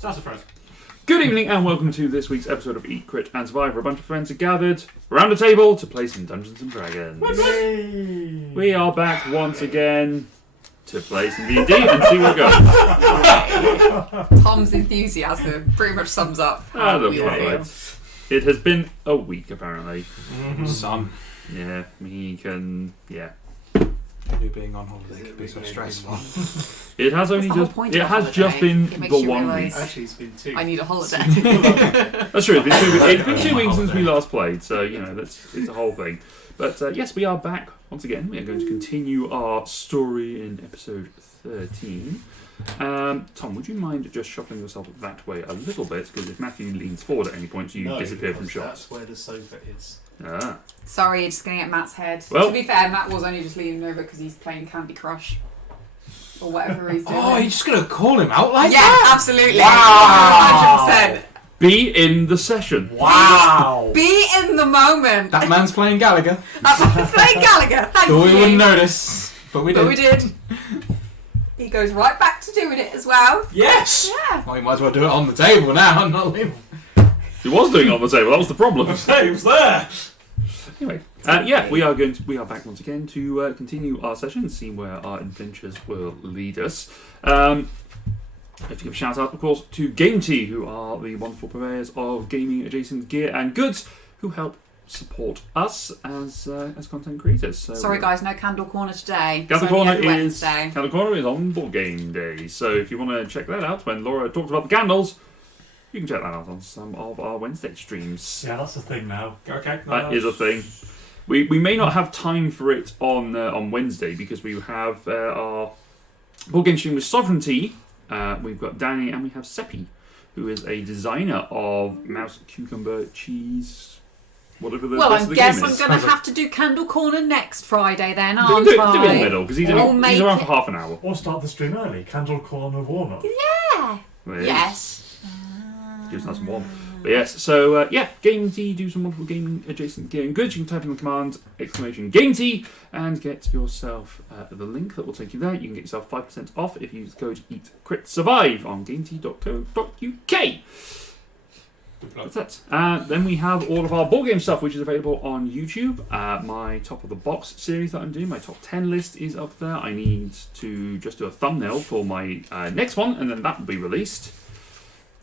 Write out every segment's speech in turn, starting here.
Sassafras. Good evening and welcome to this week's episode of Eat, Crit and Survive, where a bunch of friends are gathered around a table to play some Dungeons and Dragons. Yay. We are back once again to play some D&D and see what goes. Tom's enthusiasm pretty much sums up Ah, how the we all feel. right. It has been a week apparently. Some. Yeah, he can. Yeah, Maybe being on holiday could be so stressful. it has only the whole just. point It of a has just holiday. been It makes the you 1 week. realise- Actually, it's been 2. I need a holiday. That's true. It's been 2 weeks since we last played, so you know it's a whole thing. But yes, we are back once again. We are going to continue our story in episode 13. Tom, would you mind just shuffling yourself that way a little bit? Because if Matthew leans forward at any point, you disappear from shot. That's where the sofa is. Ah. Sorry, just going at Matt's head. Well- To be fair, Matt was only just leaning over because he's playing Candy Crush. Or whatever he's doing. Oh, you're just going to call him out like yeah, that? absolutely. Wow. 100%. Be in the session. Wow! Be in the moment. That man's playing Gallagher. That's playing Gallagher. Thank Thought we you. wouldn't notice, but we did. But we did. He goes right back to doing it as well. Yes! Yeah. Well, you might as well do it on the table now, not leave. He was doing it on the table. That was the problem. It was there! Anyway, we are back once again to continue our session and see where our adventures will lead us. I have to give a shout out, of course, to Game Tea, who are the wonderful purveyors of gaming adjacent gear and goods, who help support us as content creators. So, Sorry guys, no Candle Corner today. Candle It's only Corner every is Wednesday. Candle Corner is on Board Game Day. So if you want to check that out, when Laura talks about the candles, you can check that out on some of our Wednesday streams. Yeah, that's a thing now. Okay. That is a thing. We may not have time for it on Wednesday because we have our board game stream with Sovereignty. We've got Danny and we have Seppi, who is a designer of mouse, cucumber, cheese, whatever the Well, rest I of the guess game I'm is. going to have to do Candle Corner next Friday then, Do aren't it in I? the middle because he's I'll around make for it- half an hour. Or start the stream early. Candle Corner warm up. Yeah. There it is. Yes. Gives us some warm. But yes, so Game Tea, do some wonderful gaming adjacent gear and goods. You can type in the command !Game Tea and get yourself the link that will take you there. You can get yourself 5% off if you use the code EATCRITSURVIVE on gametea.co.uk. That's it. Then we have all of our board game stuff, which is available on YouTube. My top of the box series that I'm doing, my top 10 list is up there. I need to just do a thumbnail for my next one, and then that will be released.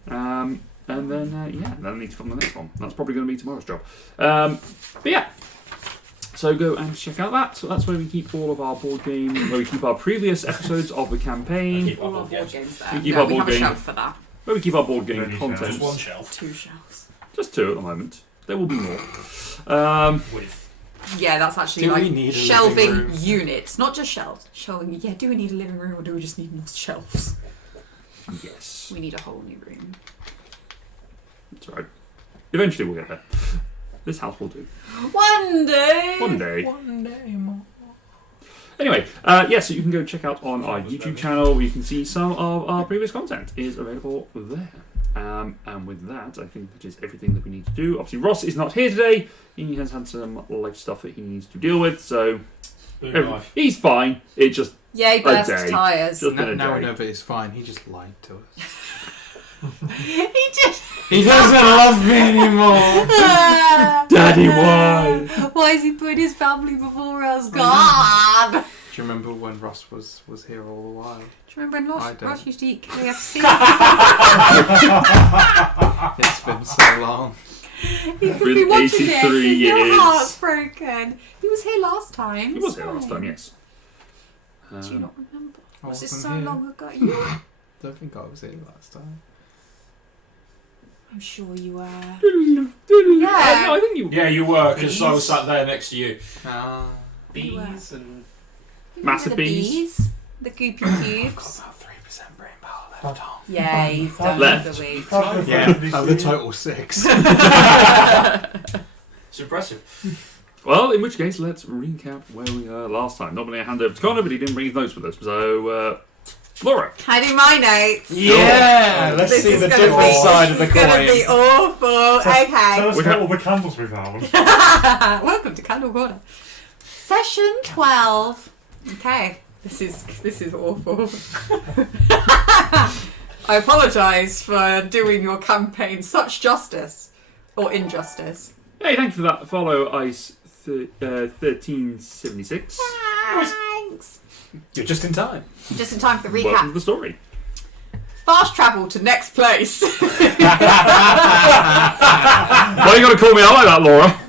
And then, then I need to film the next one. That's probably going to be tomorrow's job. But yeah, so go and check out that. So that's where we keep all of our board game, where we keep our previous episodes of the campaign, All our board games there. We keep Yeah, our we board have a game. shelf for that. where we keep our board game Really, content. Just one shelf. 2 shelves. Just 2 at the moment. There will be more. With. Yeah, that's actually Do we like need a living shelving room? units, not just shelves. Shelving. Yeah, do we need a living room or do we just need more shelves? Yes, We need a whole new room. that's right. Eventually we'll get there. This house will do. One day. One day. One day more. Anyway, so you can go check out on our YouTube channel where you can see some of our previous content is available there. And with that, I think that is everything that we need to do. Obviously, Ross is not here today. He has had some life stuff that he needs to deal with, so Life. he's fine. It just Yay, burst day. tyres. Just been a Now we day. know that it's fine. He just lied to us. He just. He doesn't love me anymore. Daddy, why? Why is he putting his family before us? God! Do Do you remember when Ross was here all the while? you remember when I don't. Ross used to eat KFC? It's been so long. He could Been be watching 83 this. His years. heart's broken. He was here last time. He was here so- last time, yes. Do you not remember? I Was it wasn't so here. long ago? You were. Don't think I was here last time. I'm sure you were. No, I think you. Yeah, you were, because I was sat there next to you. Ah. Bees and. Massive the bees. The goopy I've got cubes. about 3% brain power left, Tom. Yeah, he's done Left. for the week. Yeah, of the total 6. It's impressive. Well, in which case, let's recap where we were last time. Normally I hand over to Connor, but he didn't bring his notes with us. So, Laura. I do my notes. Yeah, let's This see is the gonna different be- side of the This is gonna be coin. awful. Tell Okay. us We about have- all the candles we found. Welcome to Candle Corner. Session 12. Okay. This is awful. I apologise for doing your campaign such justice. Or injustice. Hey, thank you for that. Follow Ice 1376. Thanks. You're just in time. Just in time for the Welcome to recap. the story. Fast travel to next place. Why are you going to call me out like that, Laura?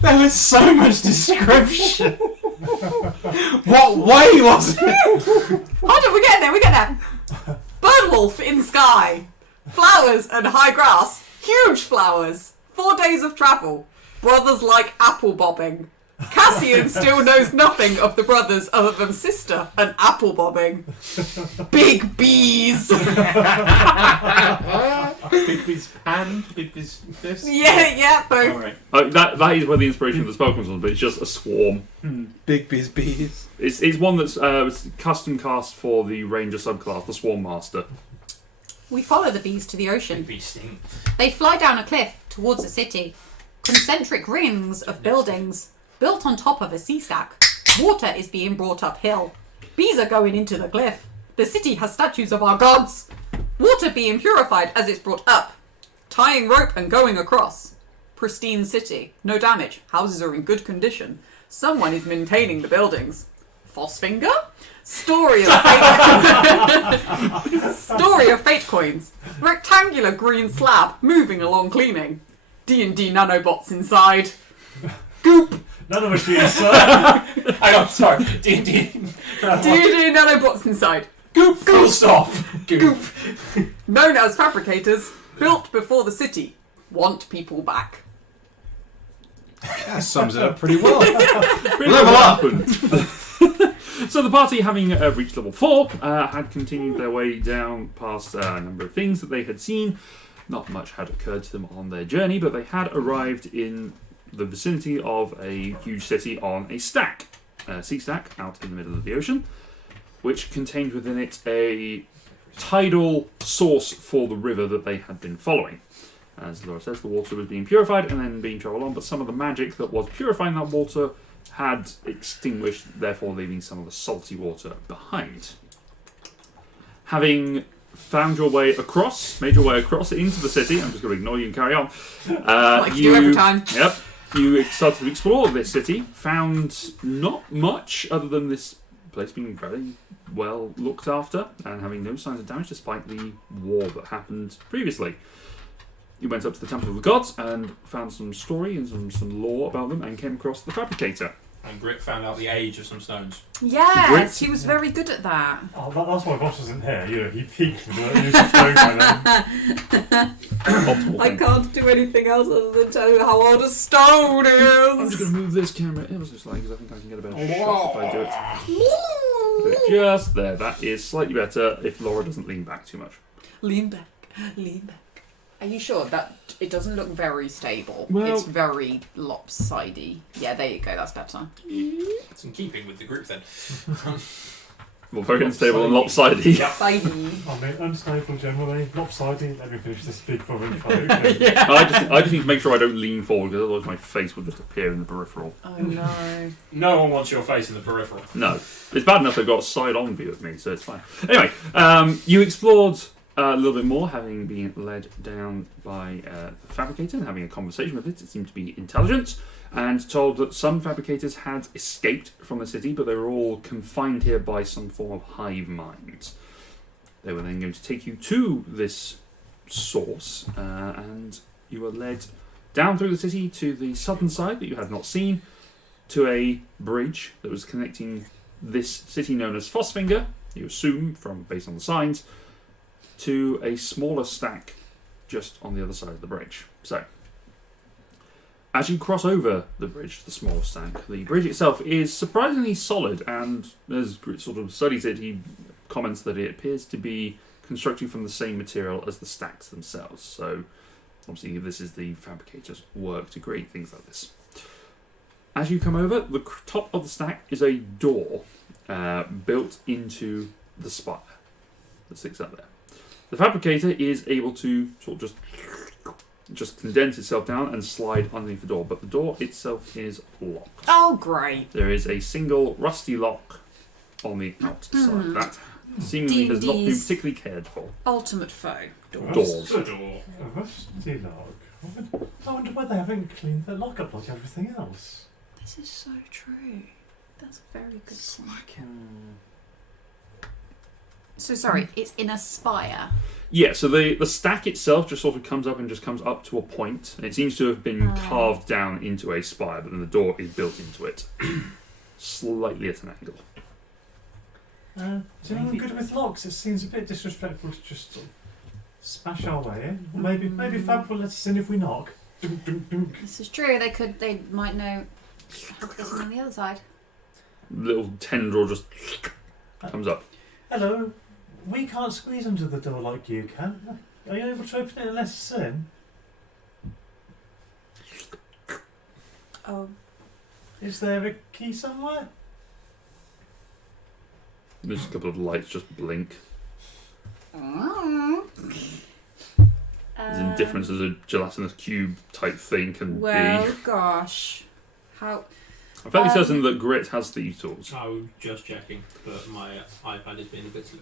There was so much description. What way was it? Hold on, we're getting there. Birdwolf in sky. Flowers and high grass. Huge flowers. 4 days of travel. Brothers like apple bobbing. Cassian still knows nothing of the brothers other than sister and apple bobbing. Big bees. Big B's hand, Big B's this. Yeah, both. Alright. That is where the inspiration of the spell comes from, but it's just a swarm. Big bees. It's one that's custom cast for the Ranger subclass, the Swarm Master. We follow the bees to the ocean. Big B stink. They fly down a cliff towards a city. Concentric rings of buildings built on top of a sea stack. Water is being brought uphill. Bees are going into the cliff. The city has statues of our gods. Water being purified as it's brought up. Tying rope and going across. Pristine city. No damage. Houses are in good condition. Someone is maintaining the buildings. Fosfinger? Story of fate. Story of fate coins. Rectangular green slab moving along cleaning. D&D nanobots inside. Goop. None of us is. Hang on, sorry. D&D. D&D nanobots inside. Goop. Full stop. Goop. Known as fabricators. Built before the city. Want people back. That sums it up pretty well. Level up! So the party, having reached level 4, had continued their way down past a number of things that they had seen. Not much had occurred to them on their journey, but they had arrived in the vicinity of a huge city on a stack, a sea stack out in the middle of the ocean, which contained within it a tidal source for the river that they had been following. As Laura says, the water was being purified and then being travelled on, but some of the magic that was purifying that water had extinguished, therefore leaving some of the salty water behind. Having found your way across, made your way across into the city, I'm just going to ignore you and carry on. Like you do every time. Yep. You started to explore this city, found not much other than this place being very well looked after and having no signs of damage despite the war that happened previously. You went up to the Temple of the Gods and found some story and some lore about them and came across the Fabricator. And Grit found out the age of some stones. Yes, Grit. he was very good at that. Oh, that's why Boss isn't here. You know, he peaked with the use of stone by then. Optimal I thing. do anything else other than tell you how old a stone I'm just is. going to move this camera ever so slightly because I think I can get a better shot if I do it. Put it just there. That is slightly better if Laura doesn't lean back too much. Lean back. Are you sure that it doesn't look very stable? Well- It's very lopsided. Yeah, there you go. That's better. It's in keeping with the group then. Well, very unstable and lopsided. Sidey. I mean, unstable generally, lopsided. Let me finish this big for info. Yeah. I just need to make sure I don't lean forward because otherwise my face will just appear in the peripheral. Oh no. No one wants your face in the peripheral. No. It's bad enough they've got a side-on view of me, so it's fine. Anyway, you explored a little bit more, having been led down by the Fabricator and having a conversation with it. It seemed to be intelligent, and told that some Fabricators had escaped from the city, but they were all confined here by some form of hive mind. They were then going to take you to this source, and you were led down through the city to the southern side that you had not seen, to a bridge that was connecting this city known as Fosfinger, you assume, based on the signs, to a smaller stack just on the other side of the bridge. So, as you cross over the bridge, the smaller stack, the bridge itself is surprisingly solid, and as Grit sort of studies it, he comments that it appears to be constructed from the same material as the stacks themselves. So, obviously, this is the Fabricator's work to create things like this. As you come over, the top of the stack is a door built into the spire that sticks up there. The Fabricator is able to sort of just condense itself down and slide underneath the door, but the door itself is locked. Oh, great. There is a single rusty lock on the outside. That seemingly has not been D&D's particularly cared for. ultimate foe. Doors. The door. A rusty lock. I wonder why they haven't cleaned the lock up like everything else. This is so true. That's a very good point. So sorry, it's in a spire. Yeah, so the stack itself just sort of comes up and just comes up to a point, and it seems to have been carved down into a spire, but then the door is built into it, slightly at an angle. Do you know I'm good with locks? It seems a bit disrespectful to just sort of smash our way in. Maybe Fab will let us in if we knock. Dunk, dunk, dunk. This is true. They might know what's on the other side. Little tendril just comes up. Hello. We can't squeeze under the door like you can. Are you able to open it and let us in? Oh. Is there a key somewhere? There's a couple of lights just blink. As indifferent as a gelatinous cube type thing can Well, be. gosh. How... I'm fairly certain that Grit has thieves' tools. Oh, just checking, but my iPad is being a bit slow.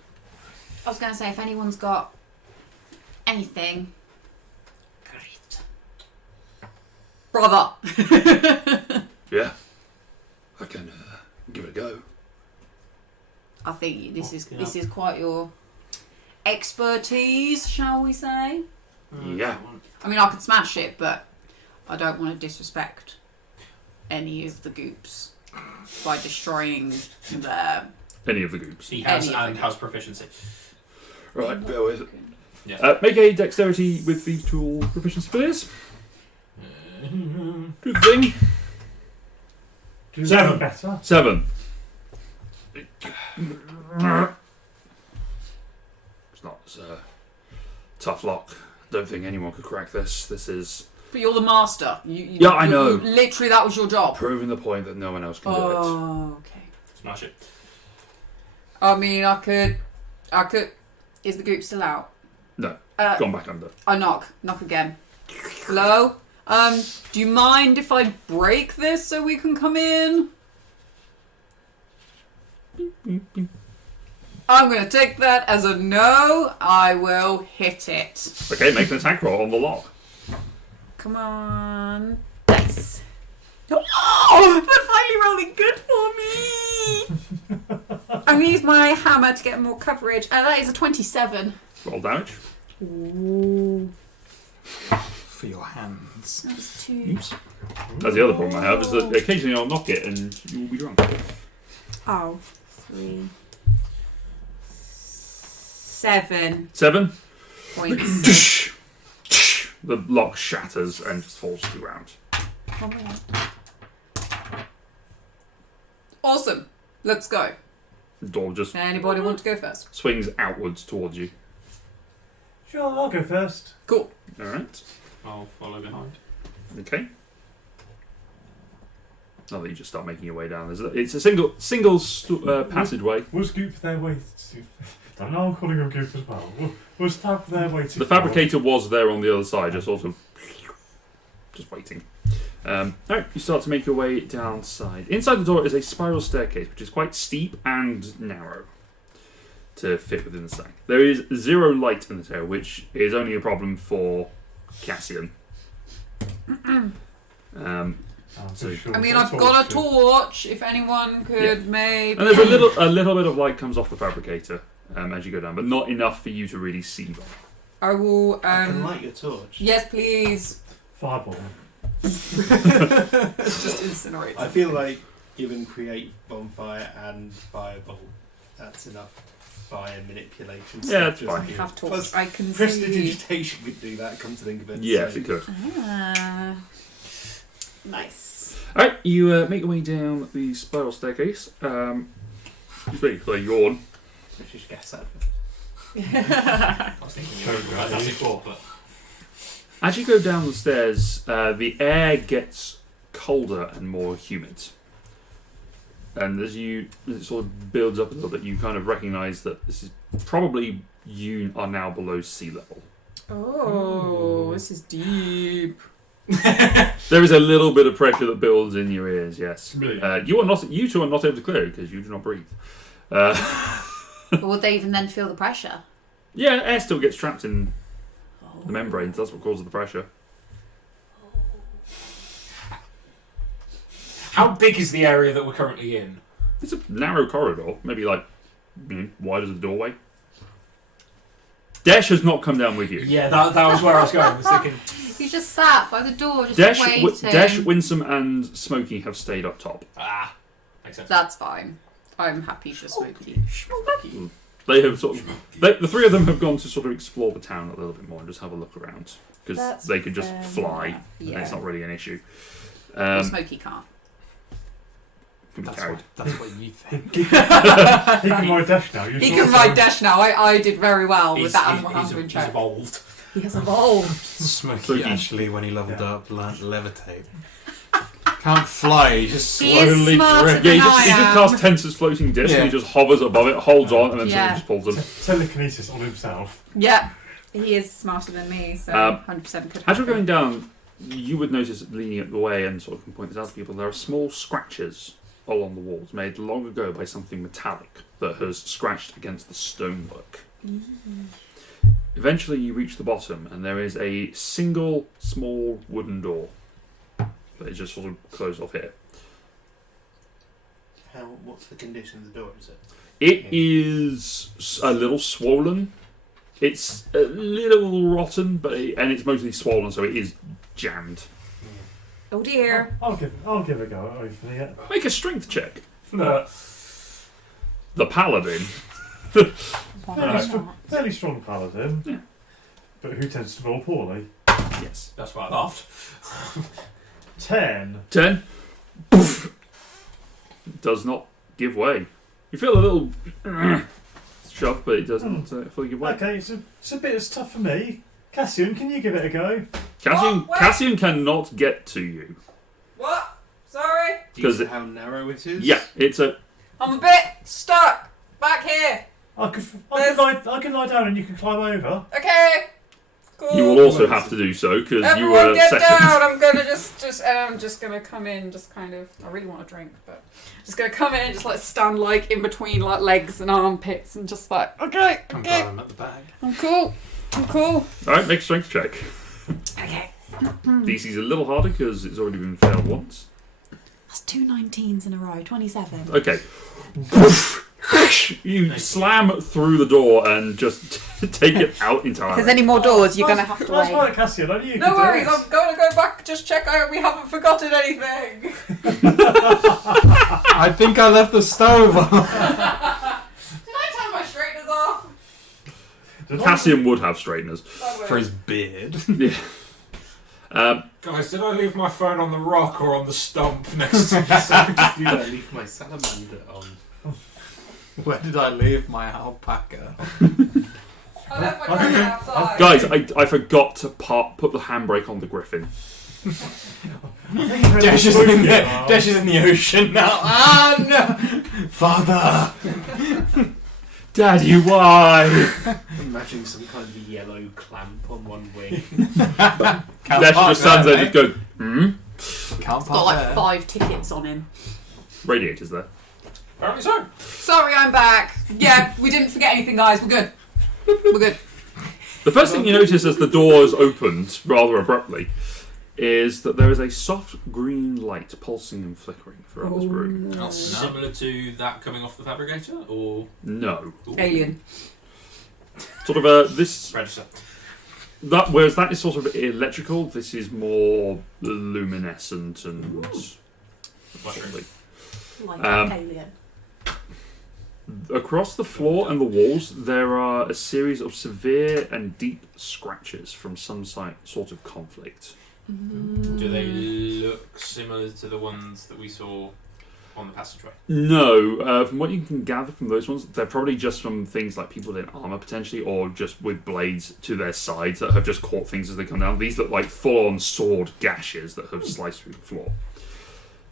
I was going to say, if anyone's got anything... Great. Brother! Yeah, I can give it a go. I think this is quite your expertise, shall we say? Yeah. I mean, I could smash it, but I don't want to disrespect any of the Goops by destroying their... Any of the Goops. He has Any of and them. has proficiency. Right, bear with it. Yeah. Make a dexterity with thieves' tool proficiency, please. Do the thing. Do 7. better. 7. It's not tough lock. Don't think anyone could crack this. This is But you're the master. Yeah, I know. Literally, that was your job. proving the point that no one else can do it. Oh, okay. Smash it. I mean, I could... Is the Goop still out? No, Gone back under. I knock again. Hello? Do you mind if I break this so we can come in? I'm going to take that as a no. I will hit it. Okay, make an attack roll on the lock. Come on. Dice. Oh! They're finally rolling good for me! I'm going to use my hammer to get more coverage. That is a 27. Roll damage. Ooh. For your hands. That's 2. Oops. That's the other problem I have, is that occasionally I'll knock it and you will be drunk. Oh. 3. 7 7. points. The lock shatters and just falls to the ground. Oh my God. Awesome. Let's go. The door just Anybody want to go first? swings outwards towards you. Sure, I'll go first. Cool. Alright. I'll follow behind. Okay. Now that you just start making your way down, it's a single passageway. We'll scoop their way to... I know I'm calling them Goop as well. We'll stab their way to... The Fabricator was there on the other side, just sort of waiting. Alright, you start to make your way downside. Inside the door is a spiral staircase, which is quite steep and narrow to fit within the stack. There is 0 light in this area, which is only a problem for Cassian. So- I mean, I've got a torch. If anyone could maybe... And there's a little bit of light comes off the Fabricator as you go down, but not enough for you to really see them. I will... I can light your torch. Yes, please. Fireball. It's just incinerate. I feel like given create bonfire and fireball, that's enough fire manipulation. Yeah, it's Just fine. I have torch. Plus, I can see... prestidigitation could do that, come to think of it. Yes, so- it could. Ah. Nice. Alright, you make your way down the spiral staircase. Just wait for a yawn. British gas advert. I was thinking you were Fantastic Four, but As you go down the stairs, the air gets colder and more humid. And as it sort of builds up a little bit, you kind of recognise that this is probably you are now below sea level. Oh, this is deep. There is a little bit of pressure that builds in your ears. Yes, Brilliant. you two are not able to clear it because you do not breathe. But would they even then feel the pressure? Yeah, air still gets trapped in the membranes. That's what causes the pressure. How big is the area that we're currently in? It's a narrow corridor, maybe like wide as a doorway. Desh has not come down with you. Yeah, that was where I was going. I was thinking. You just sat by the door, just Desh, waiting. Desh, Winsome, and Smokey have stayed up top. Makes sense. That's fine. I'm happy for Smokey. They have the three of them have gone to sort of explore the town a little bit more and just have a look around because That's they could just fair fly. enough. And Yeah. it's not really an issue. Well, Smokey can't. Can be That's carried. what you think. He can ride Dash now. He can ride Dash now. I did very well with that animal handling he's check. evolved. He has evolved. Smokey Smokey. actually, when he leveled up, learnt levitate. Can't fly, he just He is slowly smarter drifts. Yeah, he than just, I he just am. casts Tensor's floating disc and he just hovers above it, holds on, and then Yeah. someone just pulls him. Telekinesis on himself. Yeah. He is smarter than me, so 100% could As you're happen. going down, you would notice leaning up the way and sort of can point this out to people, there are small scratches along the walls made long ago by something metallic that has scratched against the stonework. Eventually you reach the bottom and there is a single small wooden door that is just sort of closed off here. What's the condition of the door? Is it? It is a little swollen. It's a little rotten, and it's mostly swollen, so it is jammed. Oh dear. I'll give a go at opening it. Make a strength check. No. The paladin. Fairly strong paladin. Yeah. But who tends to roll poorly? Yes. That's why I laughed. 10. 10. Poof. Does not give way. You feel a little shove, but it doesn't fully give way. Okay, it's a bit as tough for me. Cassian, can you give it a go? Cassian cannot get to you. What? Sorry? Do you 'Cause know it- how narrow it is? Yeah, it's a. I'm a bit stuck back here. I can lie down and you can climb over. Okay. Cool. You will also have to do so because you Everyone were get second. down. I'm gonna I'm just gonna come in, just kind of. I really want a drink, but just gonna come in, just like stand like in between like legs and armpits, and just like okay, I'm okay, glad I'm at the back. I'm cool. All right, make a strength check. Okay. DC's a little harder because it's already been failed once. That's 2 19s in a row. 27. Okay. You slam through the door and just take it out If entirely. there's any more doors, you're gonna have to That's wait. right, Cassian. I knew you No could do worries, it. I'm gonna go back, just check out we haven't forgotten anything. I think I left the stove on. Did I turn my straighteners off? Cassian would have straighteners. For his beard. Yeah. Guys, did I leave my phone on the rock or on the stump next to me? I leave my salamander on. Where did I leave my alpaca? I left my phone outside. Guys, I forgot to put the handbrake on the griffin. Dash is in the ocean now. Ah no! Father! Daddy, why? Imagine some kind of yellow clamp on one wing. Dash just stands there and just goes, Can't Got like 5 tickets on him. Radiator's there. Apparently so. Sorry, I'm back. Yeah, we didn't forget anything, guys. We're good. We're good. The first thing you notice as the doors opened rather abruptly is that there is a soft green light pulsing and flickering throughout this room. Not similar to that coming off the Fabricator, or No. Alien. Sort of this Predator. whereas that is sort of electrical, this is more luminescent and Mushroom. Like Um, alien. across the floor and the walls there are a series of severe and deep scratches from some sort of conflict. Do they look similar to the ones that we saw on the passageway? No, from what you can gather from those ones, they're probably just from things like people in armour potentially, or just with blades to their sides that have just caught things as they come down. These look like full-on sword gashes that have sliced through the floor.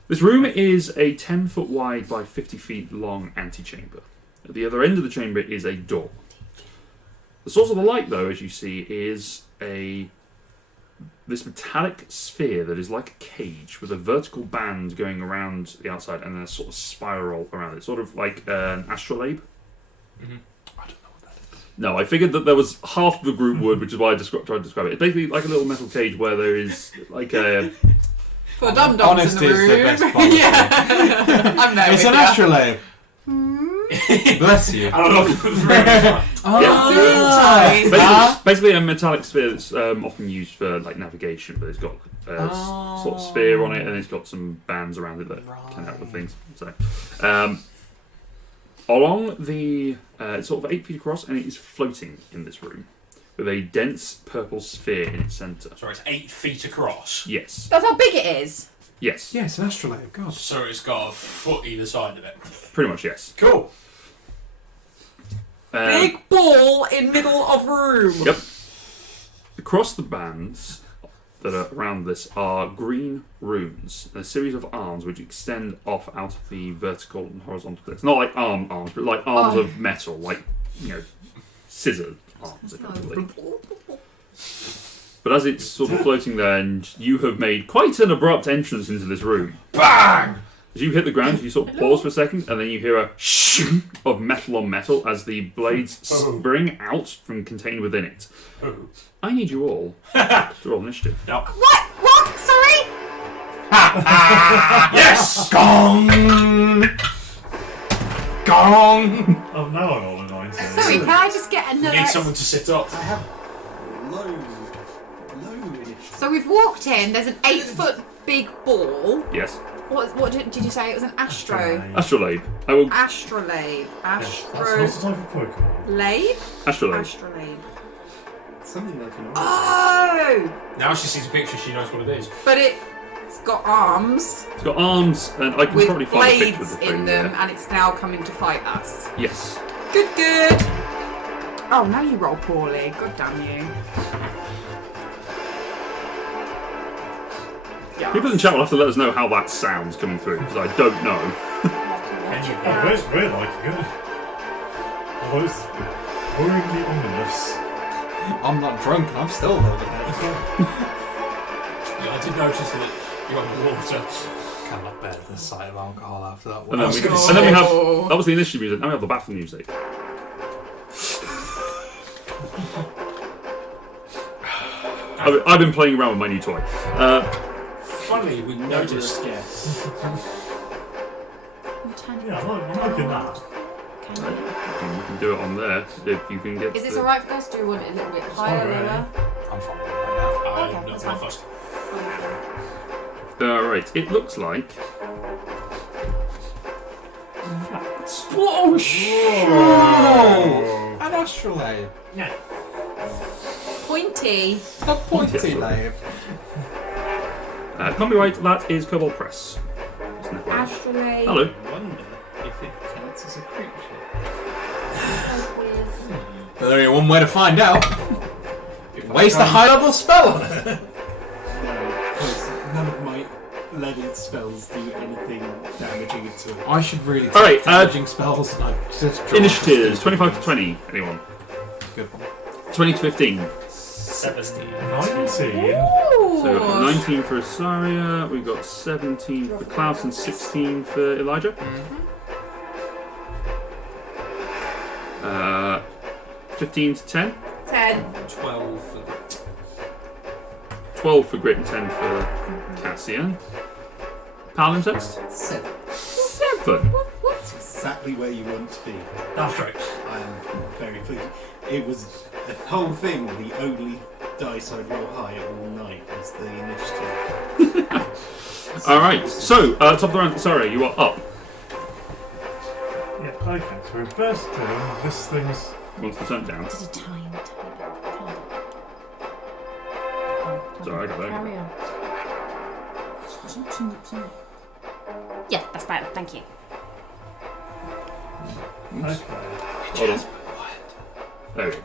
This room is a 10 foot wide by 50 feet long antechamber. At the other end of the chamber is a door. The source of the light, though, as you see, is this metallic sphere that is like a cage with a vertical band going around the outside and then a sort of spiral around it, sort of like an astrolabe. Mhm. I don't know what that is. No, I figured that there was half the group would, which is why I tried to describe it. It's basically like a little metal cage where there is like a... For dum-dums in Honesty the is room. the best policy. Yeah. I'm there It's with an ya. astrolabe. Bless you. I don't know. Basically a metallic sphere that's often used for like navigation, but it's got a sort of sphere on it, and it's got some bands around it that can help with things. So, along the it's sort of 8 feet across, and it is floating in this room with a dense purple sphere in its centre. Sorry, it's 8 feet across. Yes. That's how big it is. Yes. Yeah, it's an astrolabe. God. So it's got a foot either side of it. Pretty much, yes. Cool. Big ball in middle of room. Yep. Across the bands that are around this are green runes, a series of arms which extend off out of the vertical and horizontal bits. Not like arms, but like arms of metal, like, scissor arms, effectively. But as it's sort of floating there, and you have made quite an abrupt entrance into this room. Bang! As you hit the ground, you sort of pause for a second, and then you hear a shh of metal on metal as the blades spring out from contained within it. Oh. I need you all to roll initiative. No. What? Sorry? Yes! Gong! Gong! Oh, now I'm all annoyed. Sorry, can I just get We another... need someone to sit up. I have low initiative. So we've walked in, there's an 8-foot big ball. Yes. What did you say? It was an astro... Astrolabe. I will. Astrolabe. That's not the type of Pokemon. Astrolabe? Astrolabe. Astrolabe. Something like an Oh! Now she sees a picture, she knows what it is. But it's got arms It's got arms, and I can with probably find a picture of blades the thing. in them, Yeah. and it's now coming to fight us. Yes. Good. Oh, now you roll poorly. God damn you. Yeah. People in chat will have to let us know how that sounds coming through, because I don't know. Can you Oh, we're liking it. Oh, it's worryingly ominous. I'm not drunk and I'm still loving it. Yeah, I did notice that you're on water. Cannot bear the sight of alcohol after that And one. then, we have... That was the initiative music, now we have the battle music. I've been playing around with my new toy. Funny, we noticed. Yeah, I'm liking that. You can do it on there, if you can get Is this the... alright for us? Do you want it a little bit higher, alright. lower? I'm fine with it right now. Okay, No, that's not fine. first. Right, it looks like... Whoa! An astrolabe. Pointy. A pointy labe. Copyright, that is Cobalt Press. Isn't it? Astrolabe. Hello. I wonder if it counts as a creature. There's only one way to find out. Waste a high level spell on it. Because none of my leveled spells do anything damaging at all. I should really take Alright, damaging spells and I've just drawn Initiatives, 25 to 20. Anyone? Good one. 20 to 15. 17. 19. So we've got 19 for Asaria, we've got 17 for Klaus and 16 for Elijah. 15 to 10. 10. 12 for 12 for Grit and 10 for Cassian. Palimpsest? 7. 7. That's exactly where you want to be. That's right. I am very pleased. It was the whole thing, the only dice I'd roll high all night was the initiative. Alright, so, top of the round, Asaria, you are up. Yeah, okay. So in first turn, this thing's. Once the turn down. Just a tiny bit. Sorry, I got that. Carry on. Yeah, that's better. Thank you. Okay. Hold on. There we go.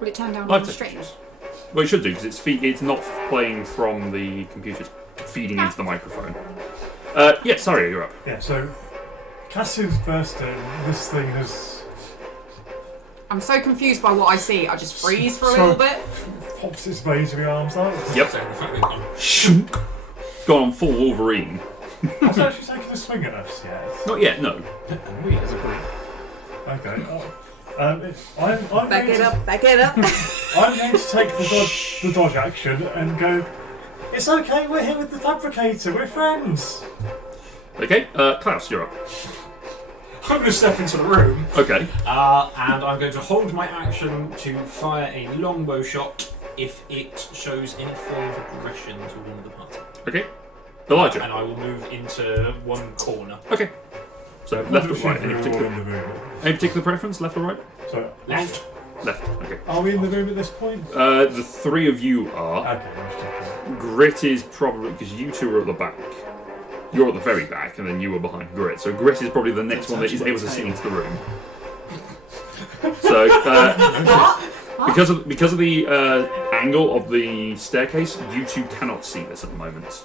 Will it turn down Live on the text. strings? Well, it should do, because it's not playing from the computer, it's feeding into the microphone. Yeah, sorry, you're up. Yeah, so Cassie's first turn, this thing has I'm so confused by what I see. I just freeze for a So- little bit. pops its lasery arms out. Yep. So the fact we've gone. Shunk. Gone on full Wolverine. Has it actually taken a swing at us yet? Not yet, no. And we as a group. Okay. I'm Back going it to, up, back it up. I'm going to take the dodge action and go. It's okay. We're here with the Fabricator. We're friends. Okay, Klaus, you're up. I'm going to step into the room, Okay. and I'm going to hold my action to fire a longbow shot if it shows any form of aggression to one of the party. Okay. Elijah. And I will move into one corner. Okay. So left or right? Any particular preference? Left or right? So Left. Left. Okay. Are we in the room at this point? The three of you are. Okay. Let's check. Grit is probably because you two are at the back. You're at the very back, and then you are behind Grit. So Grit is probably the next one that is able to see into the room. So because of the angle of the staircase, you two cannot see this at the moment.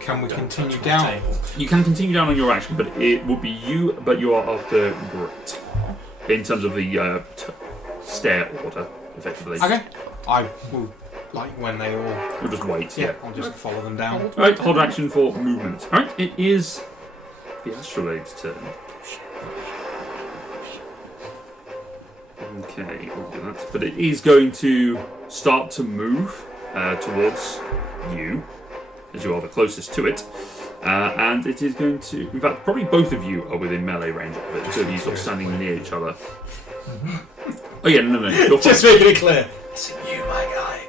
Can we continue down? You can continue down on your action, but it would be you, but you are after Grit in terms of the stair order, effectively. Okay. I will, like, when they all... You'll just wait. Yeah, I'll just follow them down. Alright, hold action for movement. Alright, it is the astrolabe's turn. Okay, we'll do that. But it is going to start to move towards you, as you are the closest to it. And it is going to... In fact, probably both of you are within melee range of it, so you sort of standing near each other. Oh yeah, no, you're Just fine. making it clear. It's you, my guy.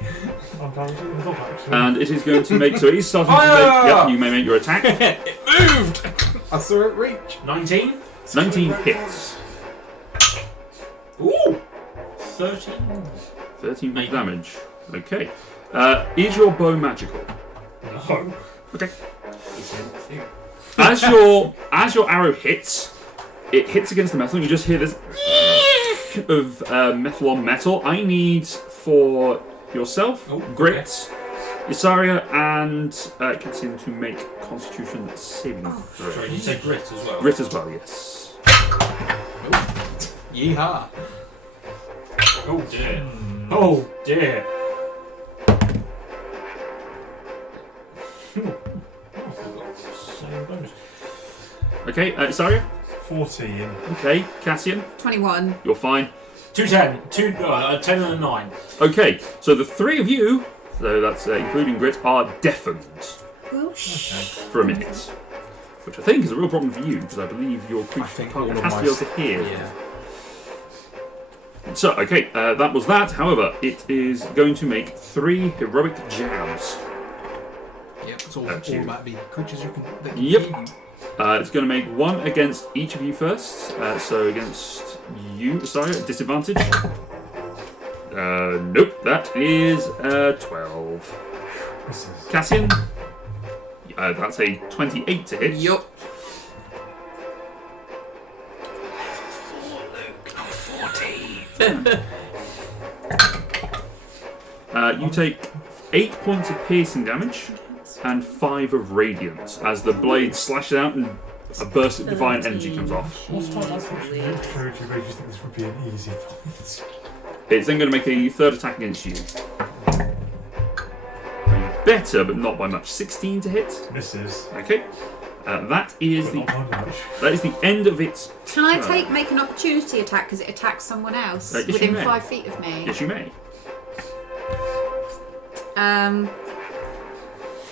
I'm going to do the dodge action. And it is going to make... So it is starting to make... Yep, you may make your attack. It moved! I saw it reach. 19. 19 hits. Ooh! 13. 13 Maybe. damage. Okay. Is your bow magical? No. Okay. It's anything. As your arrow hits, it hits against the metal, and you just hear this of metal on metal. I need for yourself, Oh, Grit, Isaria, and Cassian to make Constitution saving throws. Sorry, did you say grit as well? Grit as well, yes. Yeehaw. Oh dear. Oh dear. Same bonus. Okay, Isaria. 14. Okay, Cassian, 21. you're fine. 10 and a 9. Okay, so the three of you, so that's including Grit, are deafened for a minute. Which I think is a real problem for you, because I believe your creature think target all of has to my be able to hear. Yeah. So, okay, that was that. However, it is going to make 3 heroic jabs. Yep, it's all That's you. about the creatures you can... That can Yep. hear you. It's going to make 1 against each of you first. So against you, sorry, at disadvantage. Nope, that is 12. This is. Cassian, that's a 28 to hit. Yup. You take 8 points of piercing damage and 5 of radiant as the blade slashes out and a burst of divine energy comes off. What's time I think you think this would be an easy fight? It's then going to make a third attack against you. Better, but not by much. 16 to hit. Misses. Okay. That is But the not by much. that is the end of its. Can I turn. make an opportunity attack because it attacks someone else Yes, you within may. 5 feet of me? Yes, you may.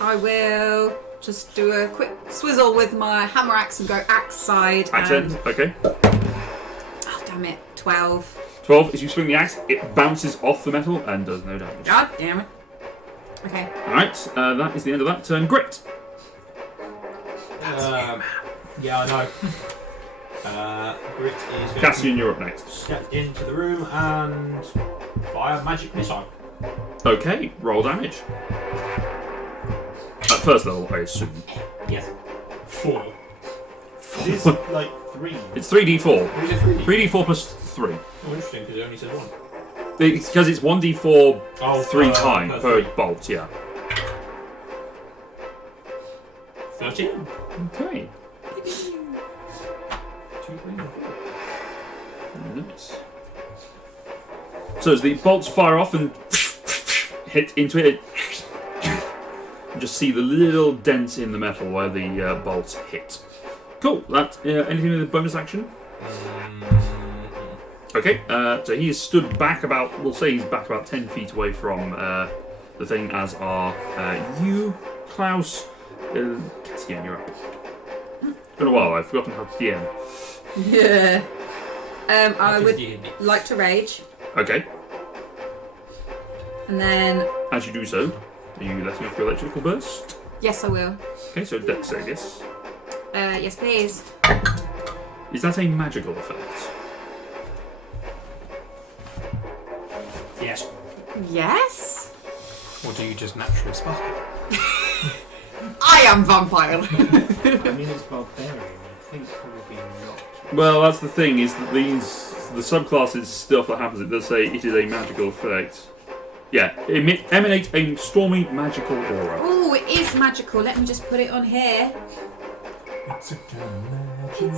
I will just do a quick swizzle with my hammer axe and go axe side. Accent. Okay. Oh, damn it. 12. 12. As you swing the axe, it bounces off the metal and does no damage. God damn it. Okay. All right. That is the end of that turn. Grit. Yeah, I know. Grit is going Cassian, to you're up next. step into the room and fire magic missile. Okay. Roll damage. At first level, I assume. Yes. 4. It is like 3. It's 3d4. What is it? 3D? 3d4 plus 3. Oh, interesting, because it only says 1. Because it's 1d4 Oh, 3 times per three. bolt, yeah. 13. Okay. 2, 3, and 4. Nice. So as the bolts fire off and hit into it, you just see the little dent in the metal where the bolts hit. Cool. That anything with a bonus action? Okay, so he is stood back about, we'll say he's back about 10 feet away from the thing, as are you, Klaus. Cassian, you're up. It's been a while, I've forgotten how to DM. Yeah. I would like to rage. Okay, And then... as you do so, are you letting off your electrical burst? Yes, I will. Okay, so Dex save, yes. Yes, please. Is that a magical effect? Yes. Yes? Or do you just naturally sparkle? I am vampire. I mean, it's barbarian. I think probably not. Well, that's the thing, is that the subclasses stuff that happens, it does say it is a magical effect. Yeah, emanate a stormy magical aura. Oh, it is magical. Let me just put it on here. It's a gun magic.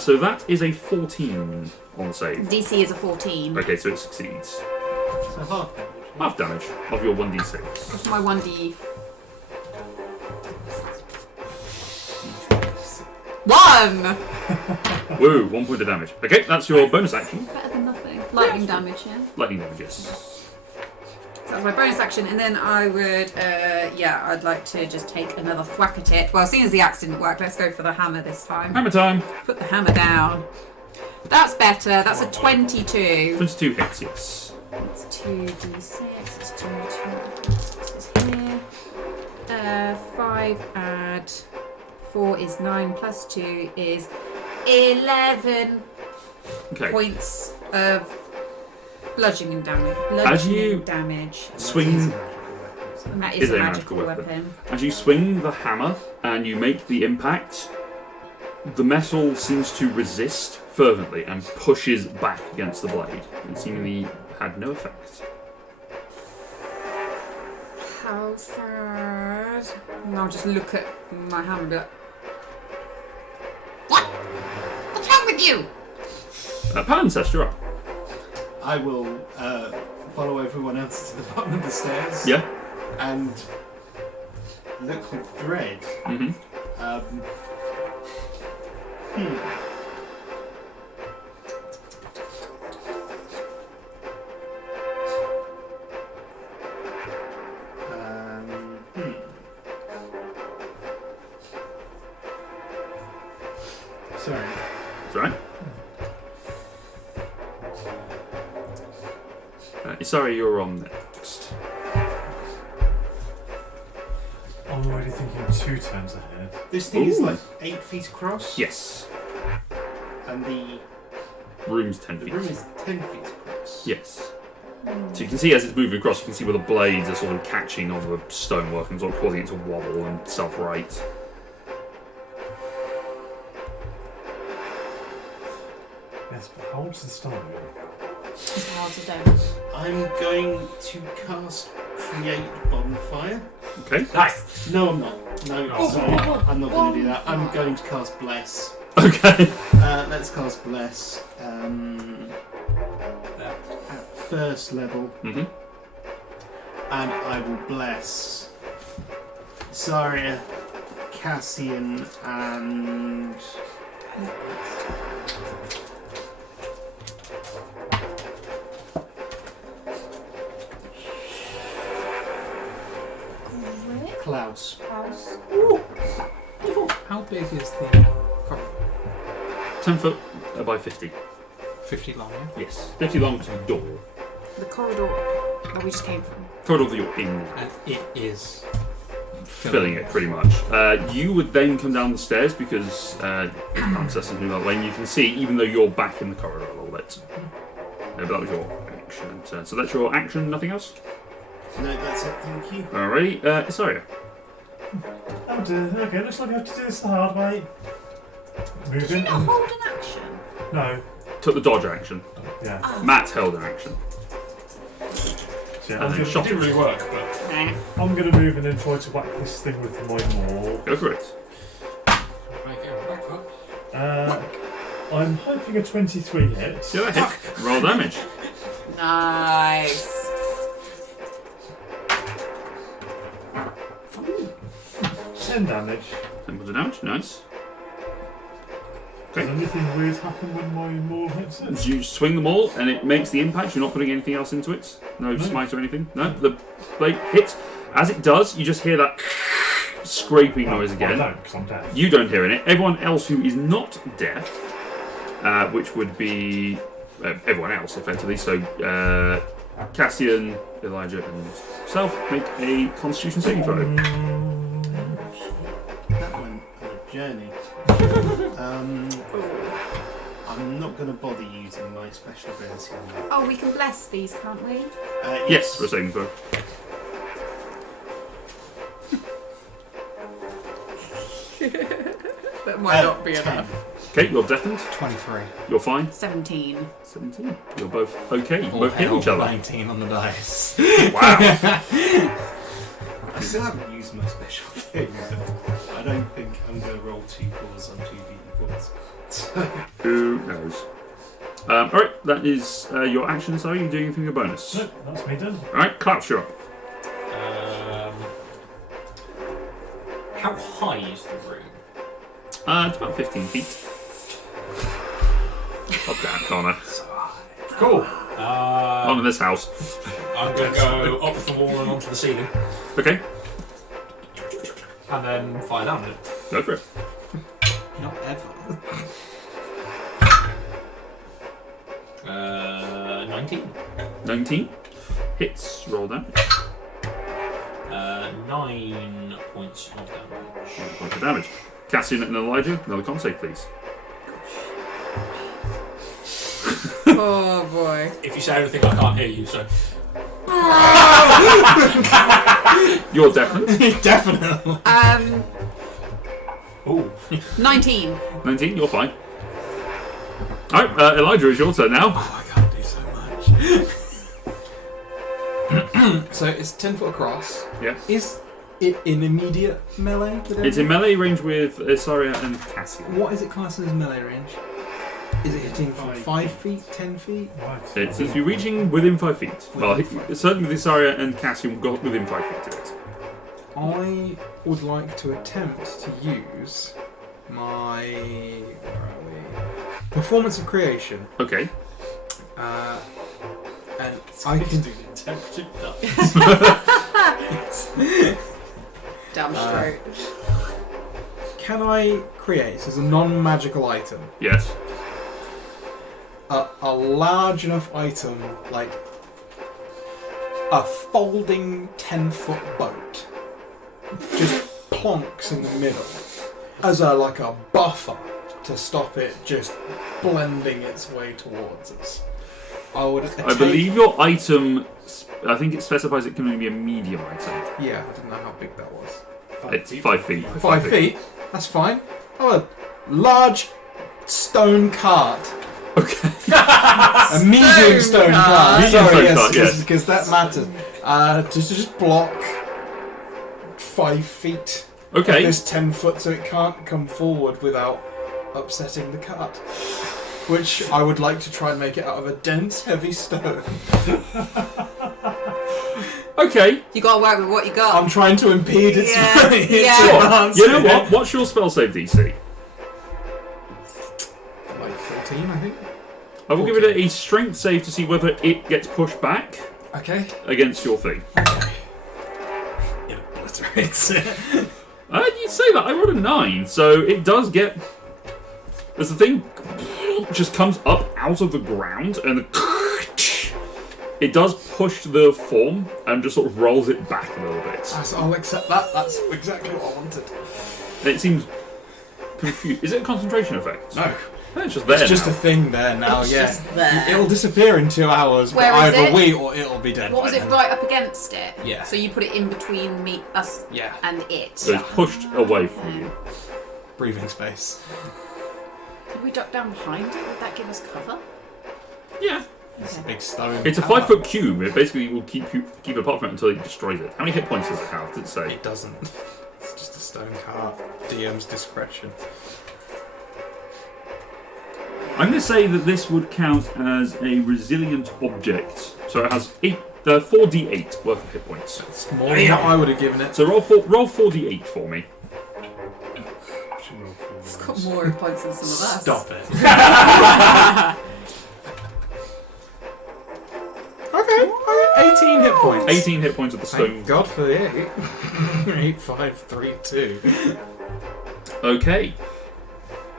So that is a 14 on the save. DC is a 14. Okay, so it succeeds. So half damage. Half damage of your 1d6. What's my 1D? 1! Woo, 1 point of damage. Okay, that's your bonus action. Better than nothing. Lightning damage, yeah? Lightning damage, yes. So that's my bonus action, and then I would, I'd like to just take another thwack at it. Well, seeing as the axe didn't work, let's go for the hammer this time. Hammer time. Put the hammer down. That's better. That's a 22. 22 hits, yes. It's 2d6. It's 2d6 is here. 5 add 4 is 9 plus 2 is 11 Okay. points of bludgeoning damage. As you damage. swing, And that is is a a magical magical weapon. as you swing the hammer and you make the impact, the metal seems to resist fervently and pushes back against the blade, and seemingly had no effect. How sad. And I'll just look at my hammer and be like, what? What's wrong with you? Palimpsest, you're up. I will follow everyone else to the bottom of the stairs. Yeah. And look with dread. Mm-hmm. Sorry. That's right. Sorry, you're on next. I'm already thinking 2 turns ahead. This thing is Ooh. like 8 feet across. Yes. And the Room's 10 feet. room is 10 feet across. Yes. So you can see as it's moving across, you can see where the blades are sort of catching on the stonework and sort of causing it to wobble and self-right. Yes, but how old's the stone? It's hard to do. I'm going to cast Create Bonfire. Okay. Nice. No, I'm not. No, sorry. I'm not going to do that. I'm going to cast Bless. Okay. Let's cast Bless. At first level. Mm-hmm. And I will bless Saria, Cassian, and Klaus. How big is the corridor? 10 foot by 50. 50 long, yeah? Yes. 50 long to the door. The corridor that we just came from. Corridor that you're in. And it is Filling it pretty much. You would then come down the stairs because Palimpsest is moving that way, and you can see, even though you're back in the corridor a little bit. But that was your action turn. So that's your action, nothing else? No, that's it. Thank you. Alrighty. Sorry. Okay, looks like we have to do this the hard way. Move Did you in. not hold an action? No. Took the dodge action. Yeah. Oh. Matt held an action. So And yeah, I'm then gonna, shot Didn't it. really work, but I'm gonna move and then try to whack this thing with my maul. Go for it. right, go back up. I'm hoping a 23 hits. Yeah, that hits. Roll damage. Nice. 10 damage. 10 points of damage. Nice. Does anything weird happen when my maul hits it? You swing the maul and it makes the impact. You're not putting anything else into it. No smite or anything. No, the blade hits. As it does, you just hear that scraping noise again. I don't, because I'm deaf. You don't hear it. Everyone else who is not deaf, which would be everyone else effectively. So Cassian, Elijah, and yourself make a Constitution saving throw. That went on a journey. I'm not going to bother using my special ability on that. Oh, we can bless these, can't we? Yes, for a saving throw. That might not be 10. enough. Okay, you're deafened. 23. You're fine. 17. 17. You're both okay. You All both hit hell, each other. 19 on the dice. Wow. I still haven't used my special thing. I don't think I'm going to roll 2 4s on 2 d4s. Who knows? Alright, that is your action. Sorry, you doing anything with your bonus? Nope, that's me done. Alright, Klaus, you're up. How high is the room? It's about 15 feet. Up down, Connor. Cool. On in this house. I'm going to go up the wall and onto the ceiling, Okay, and then fire down it. go for it. Not ever. 19. 19. Hits, roll damage. 9 points of damage. Point of damage. Cassian and Elijah, another con save, please. Oh boy. If you say anything, I can't hear you, so. You're deafened. Definitely. Ooh. 19. 19, you're fine. Alright, Elijah, it's your turn now. Oh, I can't do so much. So it's 10 foot across. Yeah. Is it in immediate melee? With It's in everything? melee range with Isaria and Cassian. What is it classed as melee range? Is it hitting from 5 5 feet, 10 feet? Right. It seems to be reaching within 5 feet. Well, certainly with Isaria and Cassian got within 5 feet of it. I would like to attempt to use my where are we? Performance of creation, Okay. and I can do Damn straight. Can I create as a non-magical item Yes. a large enough item like a folding 10-foot boat, just plonks in the middle as a buffer to stop it just blending its way towards us? I believe your item, I think it specifies it can only be a medium item. Yeah, I didn't know how big that was. It's 5 feet. 5 feet. That's fine. Oh, a large stone cart. Okay. A medium stone cart. Medium Sorry, stone cart, yes. because that matters. To just block 5 feet of Okay. this 10 foot, so it can't come forward without upsetting the cart. Which I would like to try and make it out of a dense, heavy stone. Okay. You gotta work with what you got. I'm trying to impede its Yeah, its yeah. Sure. advance. You know what? What's your spell save DC? Like 14, I think. I will give it a strength save to see whether it gets pushed back Okay. against your thing. It obliterates it. You'd say that. I rolled a 9, so it does get... As the thing just comes up out of the ground and it does push the form and just sort of rolls it back a little bit. I'll accept that. That's exactly what I wanted. It seems confused. Is it a concentration effect? No. It's just there It's just now. a thing there now, It's yeah. just there. It'll disappear in 2 hours, Where but is either it? we or it'll be dead. What was by it then. right up against it? Yeah. So you put it in between us Yeah. and it. So it's pushed away from you. Breathing space. Could we duck down behind it? Would that give us cover? Yeah. It's a Okay. big stone. It's a tower. 5-foot cube. It basically will keep apart from it until it destroys it. How many hit points does it have? Does it say? It doesn't. It's just a stone cart. DM's discretion. I'm going to say that this would count as a resilient object. So it has 4d8 worth of hit points. It's more than what I would have given it. So roll 4d8 for me. It's got else. More hit points than some of us. Stop it. Okay, 18 hit points. 18 hit points of the stone. Thank God for the 8. 8, 5, 3, 2. Okay.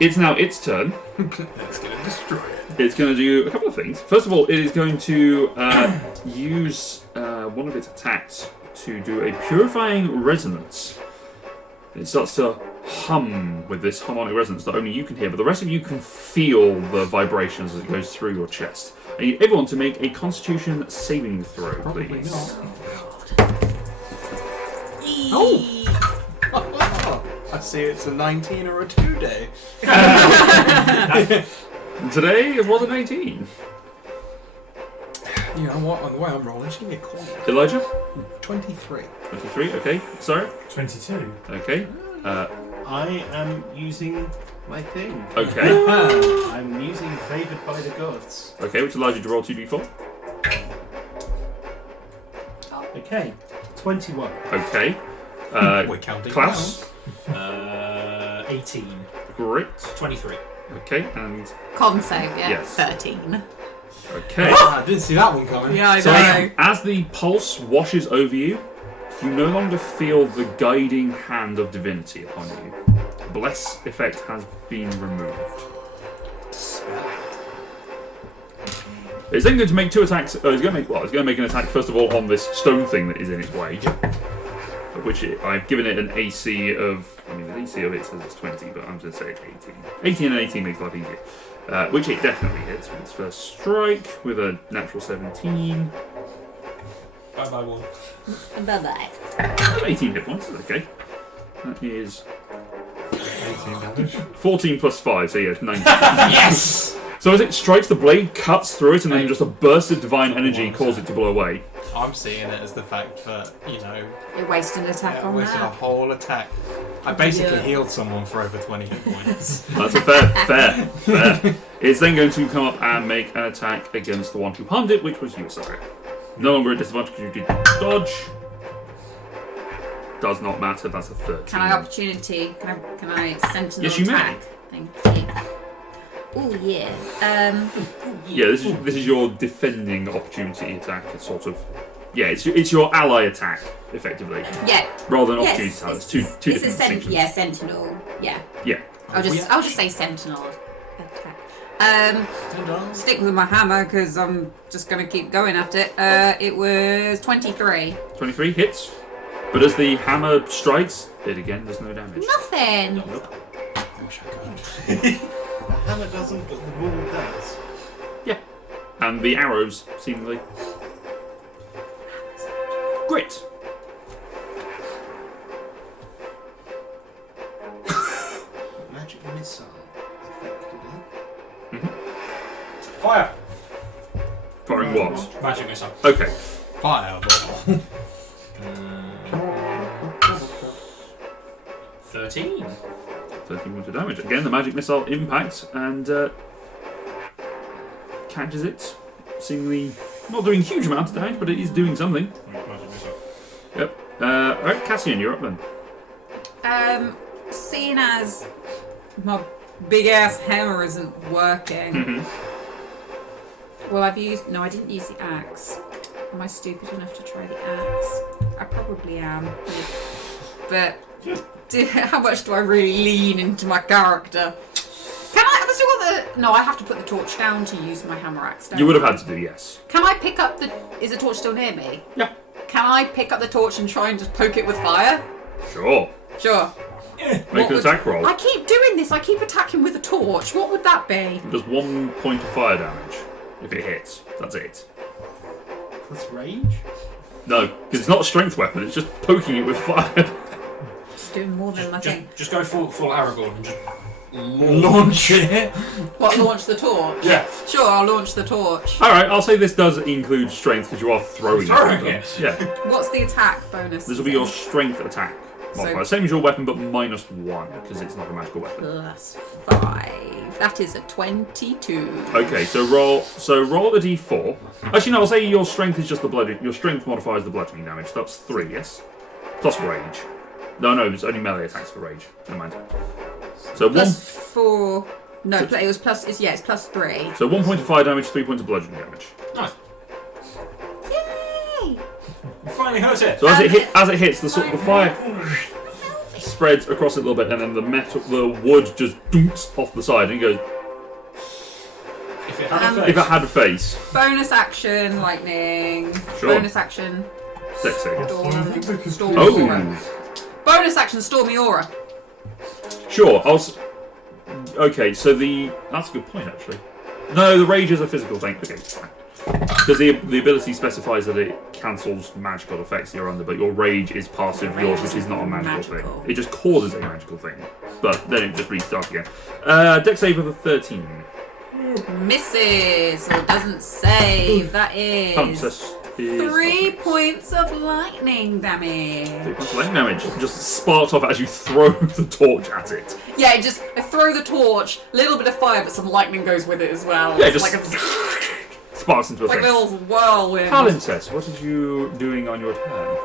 It's now its turn. It's going to destroy it. It's going to do a couple of things. First of all, it is going to use one of its attacks to do a purifying resonance. It starts to hum with this harmonic resonance that only you can hear, but the rest of you can feel the vibrations as it goes through your chest. I need everyone to make a Constitution saving throw, Probably please. not. Oh. I see it's a 19 or a 2 day. Today it was an 18. You know what? On the way I'm rolling, she can get caught. Elijah? 23. 23, okay. Sorry? 22. Okay. I am using my thing. Okay. I'm using Favoured by the Gods. Okay, which allows you to roll 2d4. Okay, 21. Okay. We're counting. Klaus? 18. Great. 23. Okay, and Con save, yeah. Yes. 13. okay. I didn't see that one coming. Yeah, I So know. as the pulse washes over you, you no longer feel the guiding hand of divinity upon you. Bless effect has been removed. It's then going to make two attacks. It's going to make an attack first of all on this stone thing that is in its way, which I've given it an AC of. I mean, the AC of it says it's 20, but I'm going to say it's 18. 18 and 18 makes life easier. Which it definitely hits with its first strike with a natural 17. Bye bye, Wall. Bye-bye. 18 hit points. Okay. That is 18 damage. 14 plus 5, so yeah, 19. Yes! So as it strikes, the blade cuts through it, and then just a burst of divine energy causes it to blow away. I'm seeing it as the fact that, You're wasting an attack on wasted a that. whole attack. I basically Yeah. healed someone for over 20 hit points. That's a fair. It's then going to come up and make an attack against the one who harmed it, which was you, sorry. No longer at disadvantage because you did dodge. Does not matter, that's a 13. Can I opportunity? Can I sentinel Yes, you may. attack? Thank you. Oh yeah. Yeah, this is your defending opportunity attack. It's sort of... Yeah, it's your ally attack, effectively. Yeah. Rather than Yes. opportunity attack. It's two different distinctions. Yeah, sentinel. Yeah. Yeah. I'll just say sentinel attack. Stick with my hammer because I'm just gonna keep going at it. It was 23. 23 hits. But as the hammer strikes, it again does no damage. Nothing. Nope. I wish I could. The hammer doesn't, but the wall does. And the arrows, seemingly. Grit. Magic missile, effectively. Fire! Firing what? Magic missile. Okay. Fireball. 13. 13 points of damage. Again, the magic missile impacts and catches it. Seemingly not doing a huge amount of damage, but it is doing something. Magic missile. Yep. Alright, Cassian, you're up then. Seeing as my big ass hammer isn't working. Well, I didn't use the axe. Am I stupid enough to try the axe? I probably am. But how much do I really lean into my character? Can I? Have I still got the? No, I have to put the torch down to use my hammer axe. Don't You would have I? had to do, yes. Can I pick up the? Is the torch still near me? Yeah. Can I pick up the torch and try and just poke it with fire? Sure. Sure. Make an attack roll. I keep doing this. I keep attacking with a torch. What would that be? Does 1 point of fire damage if it hits. That's it. Plus range? No, because it's not a strength weapon, it's just poking it with fire. It's doing more than my thing. Just go full Aragorn and just Launch it. What? Launch the torch? Yeah. Sure, I'll launch the torch. Alright, I'll say this does include strength because you are throwing Throwing it. it. Yeah. What's the attack bonus? This will be your strength attack modifier. Same as your weapon, but minus 1 because it's not a magical weapon. Plus 5. That is a 22. Okay, so roll the d4. Actually, no, I'll say your strength is just the bludgeoning. Your strength modifier is the bludgeoning damage. That's 3, yes? Plus rage. No, it's only melee attacks for rage. Never mind. So Plus 4. No, it was plus. It's plus 3. So 1 point of fire damage, 3 points of bludgeoning damage. Nice. Yay! You finally hurt it. So as it hits, the fire spreads across it a little bit, and then the wood just dunks off the side, and it goes. If it had a face. If it had a face. Bonus action, lightning. Sure. Bonus action, Sexy. storm Oh. aura. Bonus action, stormy aura. Sure. Okay, so that's a good point actually. No, the rage is a physical thing. Okay, fine. Because the ability specifies that it cancels magical effects you're under, but your rage is passive yours, which is not a magical thing. It just causes a magical thing, but then it just restarts again. Dex save of a 13. Misses or doesn't save. That is Palimpsest is 3 points of lightning damage. 3 points of lightning damage. Just sparks off as you throw the torch at it. Yeah, I throw the torch, a little bit of fire, but some lightning goes with it as well. Yeah, It's just like a sparks into a like a thing. little whirlwind. Palimpsest, what are you doing on your turn?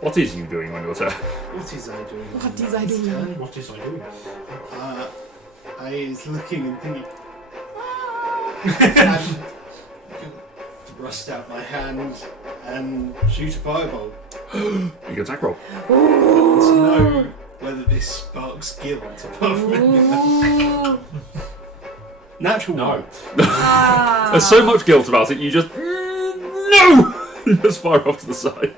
What is you doing on your turn? What is I doing? What on is I this doing? turn? What is I doing? I was looking and thinking. And thrust out my hand and shoot a fireball. You can attack roll. To know whether this sparks guilt above me. Ooh. Natural No. one. Ah. There's so much guilt about it, you just no! You just fire off to the side.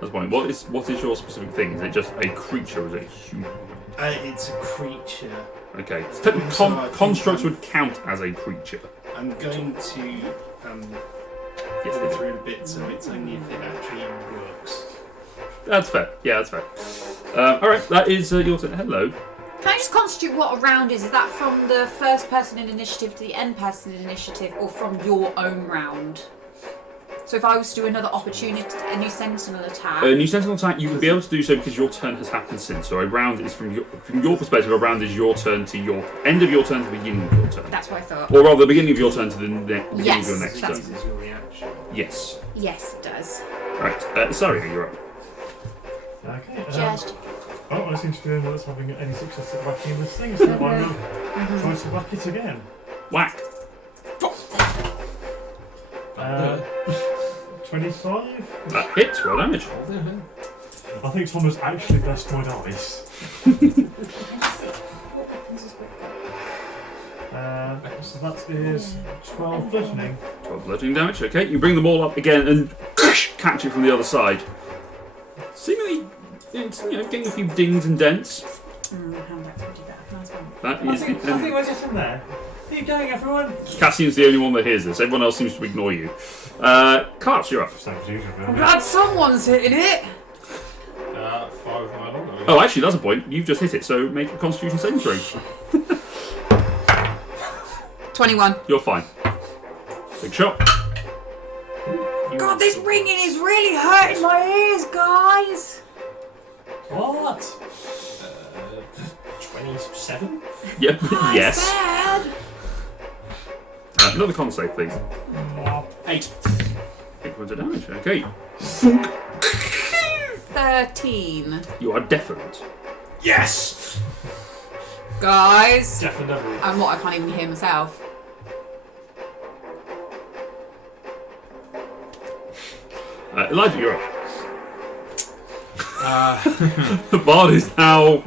That's fine. What is your specific thing? Is it just a creature or is it a human? It's a creature. Okay. So technically, constructs would count as a creature. I'm going to Yes, go they do. through a bit, so it's only if it actually works. That's fair. Yeah, that's fair. Alright, that is your turn. Hello. Can I just constitute what a round is? Is that from the first person in initiative to the end person in initiative, or from your own round? So if I was to do another opportunity, a new sentinel attack. New sentinel attack, you would be able to do so because your turn has happened since. So a round is from your perspective, a round is your turn to your end of your turn to the beginning of your turn. That's what I thought. Or rather, the beginning of your turn to the beginning Yes, of your next that's- turn. This is your reaction. Yes. Yes, it does. Right. Sorry, you're up. Okay. Just. Oh, I seem to be the only one that's having any success at whacking this thing, so I will try to whack it again. Whack. 25? That hits. Well damage. I think Tom has actually blessed my dice. So that is 12 bludgeoning. 12 bludgeoning damage. Okay, you bring them all up again and catch it from the other side. Seemingly, it's getting a few dings and dents. That I is think we're just in there. Keep going, everyone. Cassian's the only one that hears this. Everyone else seems to ignore you. Karts, you're up. Same as usual, I'm really. glad someone's hitting it. 5 of my long. Oh, actually, that's a point. You've just hit it, so make a Constitution saving throw. 21. You're fine. Big shot. God, this ringing is really hurting my ears, guys. What? 27? Yep. Yes. Bad. Another con save, please. 8. 8 points of damage. Okay. 13. You are deafened. Yes! Guys. Definitely. And what, I can't even hear myself. Elijah, you're up. Uh, The bard is now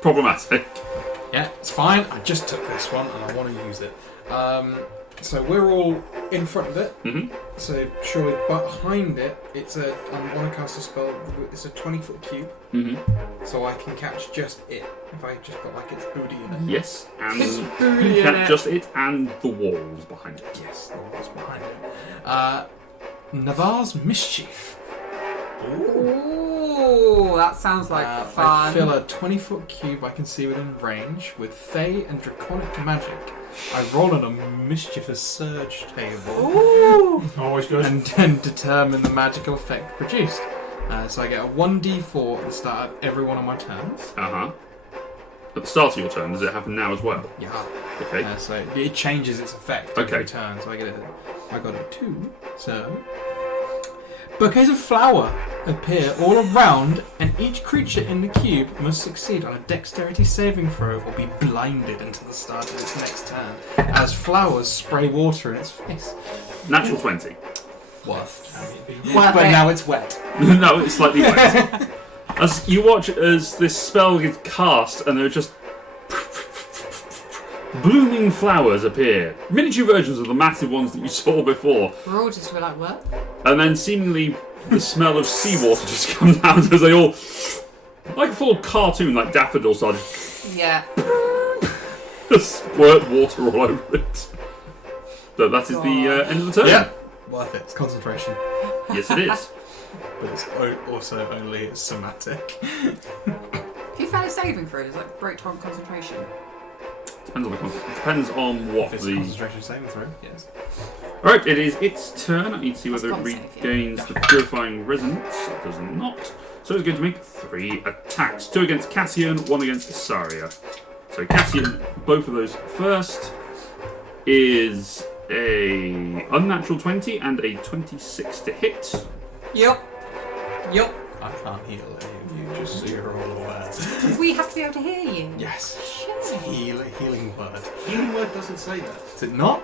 problematic. yeah, it's fine. I just took this one and I want to use it. So we're all in front of it. Mm-hmm. So surely behind it, I want to cast a spell. It's a 20-foot cube, Mm-hmm. so I can catch just it. If I just put like its booty in it. Yes, and It's you booty in can it. just it and the walls behind it. Yes, the wall's behind it. Navarre's Mischief. Ooh, that sounds like I fun. fill a 20-foot cube I can see within range with Fey and Draconic magic. I roll on a mischievous surge table Ooh. Always good. and then determine the magical effect produced. So I get a 1d4 at the start of every one of my turns. Uh-huh. At the start of your turn, does it happen now as well? Yeah. Okay. So it changes its effect Okay. every turn. So I got a 2. So Bouquets of flower appear all around, and each creature in the cube must succeed on a dexterity saving throw or be blinded until the start of its next turn, as flowers spray water in its face. Natural 20. Worth. Worth But it. now it's wet. No, it's slightly wet. As you watch as this spell gets cast, and there are just blooming flowers appear. Miniature versions of the massive ones that you saw before. We're all just like, what? And then seemingly the smell of seawater just comes out as they all, like a full cartoon, like daffodil style, Yeah. just squirt water all over it. So that is the end of the turn. Yeah. Worth it. It's concentration. Yes, it is. But it's also only somatic. If you fail a saving throw, there's like break time concentration. Depends on what If it's the. concentration saving throw, yes. Alright, it is its turn. I need to see whether it That's promising, regains the purifying resonance. It does not. So it's going to make 3 attacks. 2 against Cassian, 1 against Saria. So Cassian, both of those first, is a unnatural 20 and a 26 to hit. Yup. Yup. I can't heal any of you, just so you're all aware. We have to be able to hear you. Yes. It's a healing word. Healing word doesn't say that. Is it not?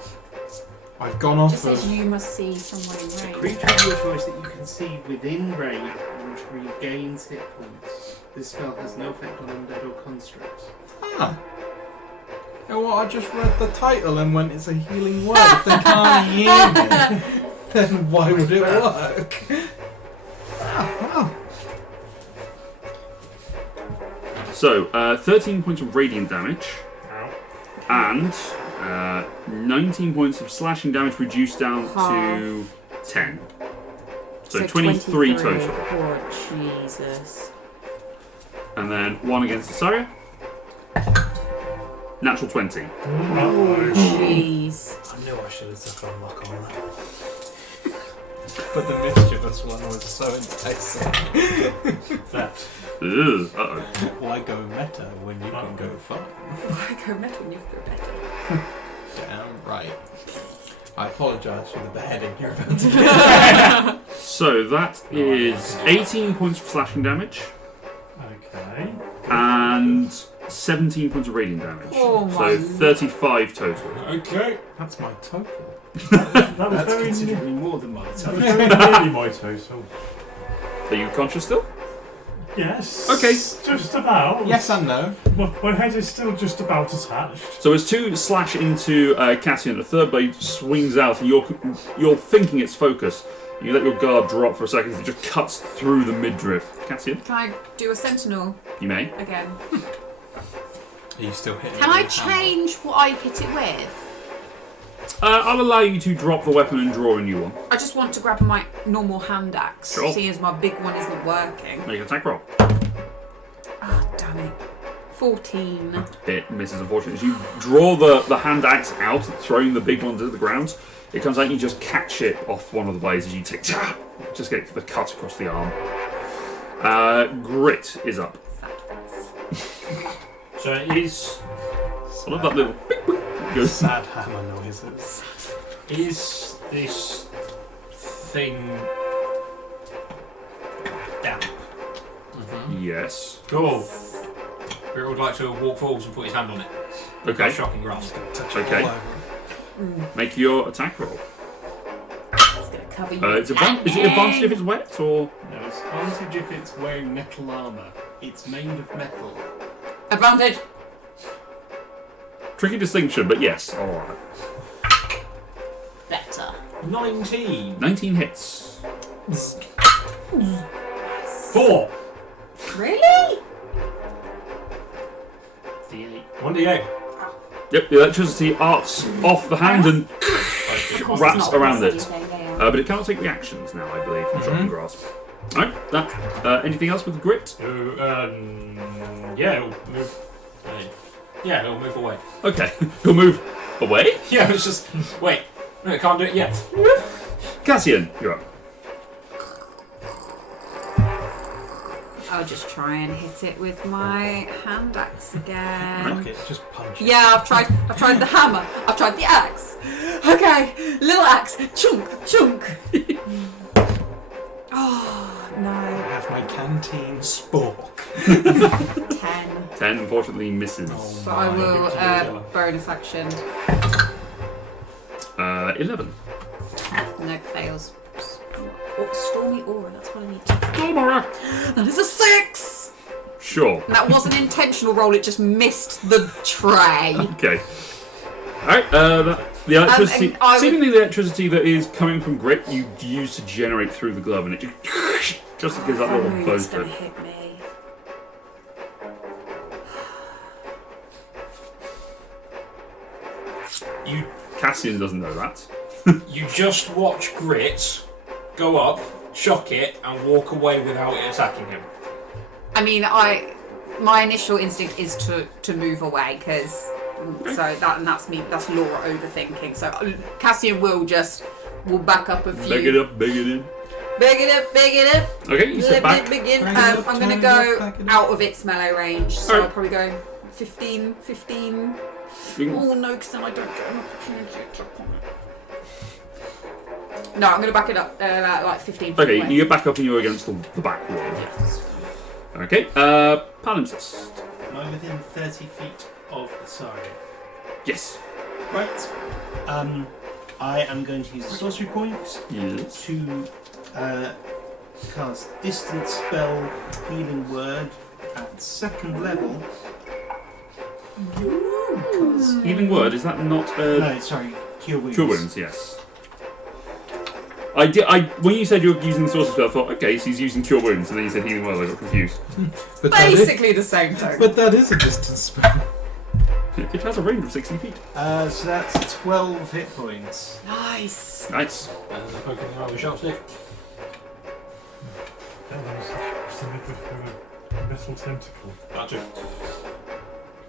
I've gone It off just says of... you must see someone in range. Creature of your choice that you can see within range and regains hit points. This spell has no effect on undead or constructs. Ah. You know what, I just read the title and went, it's a healing word. If they can't hear me, then why would it work? Oh. So, 13 points of radiant damage and 19 points of slashing damage reduced down to 10. So 23 total. Oh, Jesus. And then 1 against Saria. Natural 20. Oh, jeez. I knew I should have took a lock on that. But the mischievous one was so enticing. That. Ugh, uh-oh. Why go meta when you can go fun? Why go metal when you go better? Damn right. I apologise for the beheading you're about to do. So that is 18 points of slashing damage Okay. and 17 points of radiant damage. Oh my So 35 total. Okay. That's my total. That was That's very considerably more than mine. that was very nearly my total. Are you conscious still? Yes. Okay. Just about. Yes and no. My head is still just about attached. So as 2 slash into Cassian, the third blade swings out, and you're thinking it's focus. You let your guard drop for a second, it just cuts through the midriff. Cassian, Can I do a sentinel you may. again? Are you still hitting Can it I with a hammer? change what I hit it with? I'll allow you to drop the weapon and draw a new one. I just want to grab my normal hand axe, Sure. seeing as my big one isn't working. Make an attack roll. Ah, damn it. 14. It misses, unfortunately. As you draw the hand axe out, throwing the big one to the ground, it comes out and you just catch it off one of the blades as you take, just get the cut across the arm. Grit is up. Sad face. So it is. I love that little beep, beep, goes. Sad hammer noises. Is this thing damp? Yes. Cool. Grit would like to walk forwards and put his hand on it. Okay. Shocking grasp. Okay. Make your attack roll. It's gonna cover you. Is it advantage if it's wet, or? No, it's advantage if it's wearing metal armour. It's made of metal. Advantage. Tricky distinction, but yes. Alright. Better. 19. 19 hits. 4. Really? D8. 1d8. Yep, the electricity arcs off the hand and Of course wraps it's not around the it. same thing, yeah. But it cannot take reactions now, I believe, from shocking grasp. Alright, that. Anything else with the grit? Yeah, it'll move. Yeah, it'll move away. Okay, he'll move away. Yeah, it's just. Wait. No, I can't do it yet. Cassian, you're up. I'll just try and hit it with my hand axe again. Okay, just punch it. Yeah, I've tried the hammer. I've tried the axe. Okay, little axe. Chunk, chunk. Oh, I no. have my canteen spork. 10. 10 unfortunately misses. So I will bonus action. 11. No, fails. Oh, Stormy Aura, that's what I need to. Storm Aura! That is a 6! Sure. And that wasn't an intentional roll, it just missed the tray. Okay. Alright, the electricity. and I would- Seemingly the electricity that is coming from grit you use to generate through the glove, and it just gives that little It's buzz. gonna hit me. You Cassian doesn't know that. you just watch Grit go up, shock it, and walk away without it attacking him. I mean, my initial instinct is to move away because that's me. That's Laura overthinking. So Cassian will back up a few. Beg it up, beg it in. Big it up. Okay, you step back. Begin. Bring it up, I'm going to turn it go up, back it up. out of its melee range. So Alright. I'll probably go 15. You can- Oh no, because then I don't get an opportunity to attack on it. No, I'm going to back it up about like 15 feet Okay, away. you get back up and you're against the back wall. Yes. Okay, palimpsest. Am I within 30 feet of Asari? Yes. Right. I am going to use a sorcery point Yes. to cast Distance Spell Healing Word at 2nd level. Because Healing word, is that not no, sorry, Cure Wounds. Cure wounds? Yes. When you said you were using the sorcery spell, I thought, okay, so he's using cure wounds, and then you said healing word, I got confused. But that is- Basically the same thing. But that is a distance spell. It has a range of 60 feet. So that's 12 hit points. Nice. Nice. And I'm poking him out with a sharp stick. Something with a metal tentacle. That too.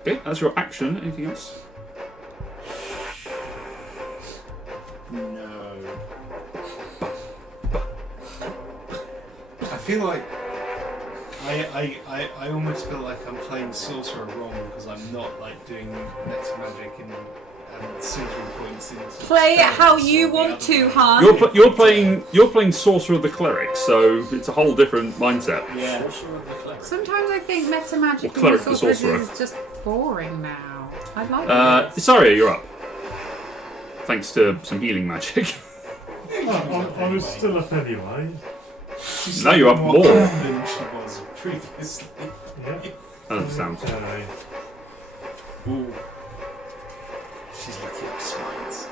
Okay, that's your action. Anything else? No. I feel like I almost feel like I'm playing sorcerer wrong because I'm not like doing meta magic and sorcery points into Play it how spells you or the want other to, way. Han. You're playing sorcerer of the cleric, so it's a whole different mindset. Yeah. Sorcerer of the Cleric. Sometimes I think meta magic Or cleric and the sorcerers sorcerer. is just boring now. I like it. Sorry, you're up. Thanks to some healing magic. I was still up anyway. She's Now you're up more more. than she was previously. Yeah. That sounds. Okay. Ooh. She's looking at smites.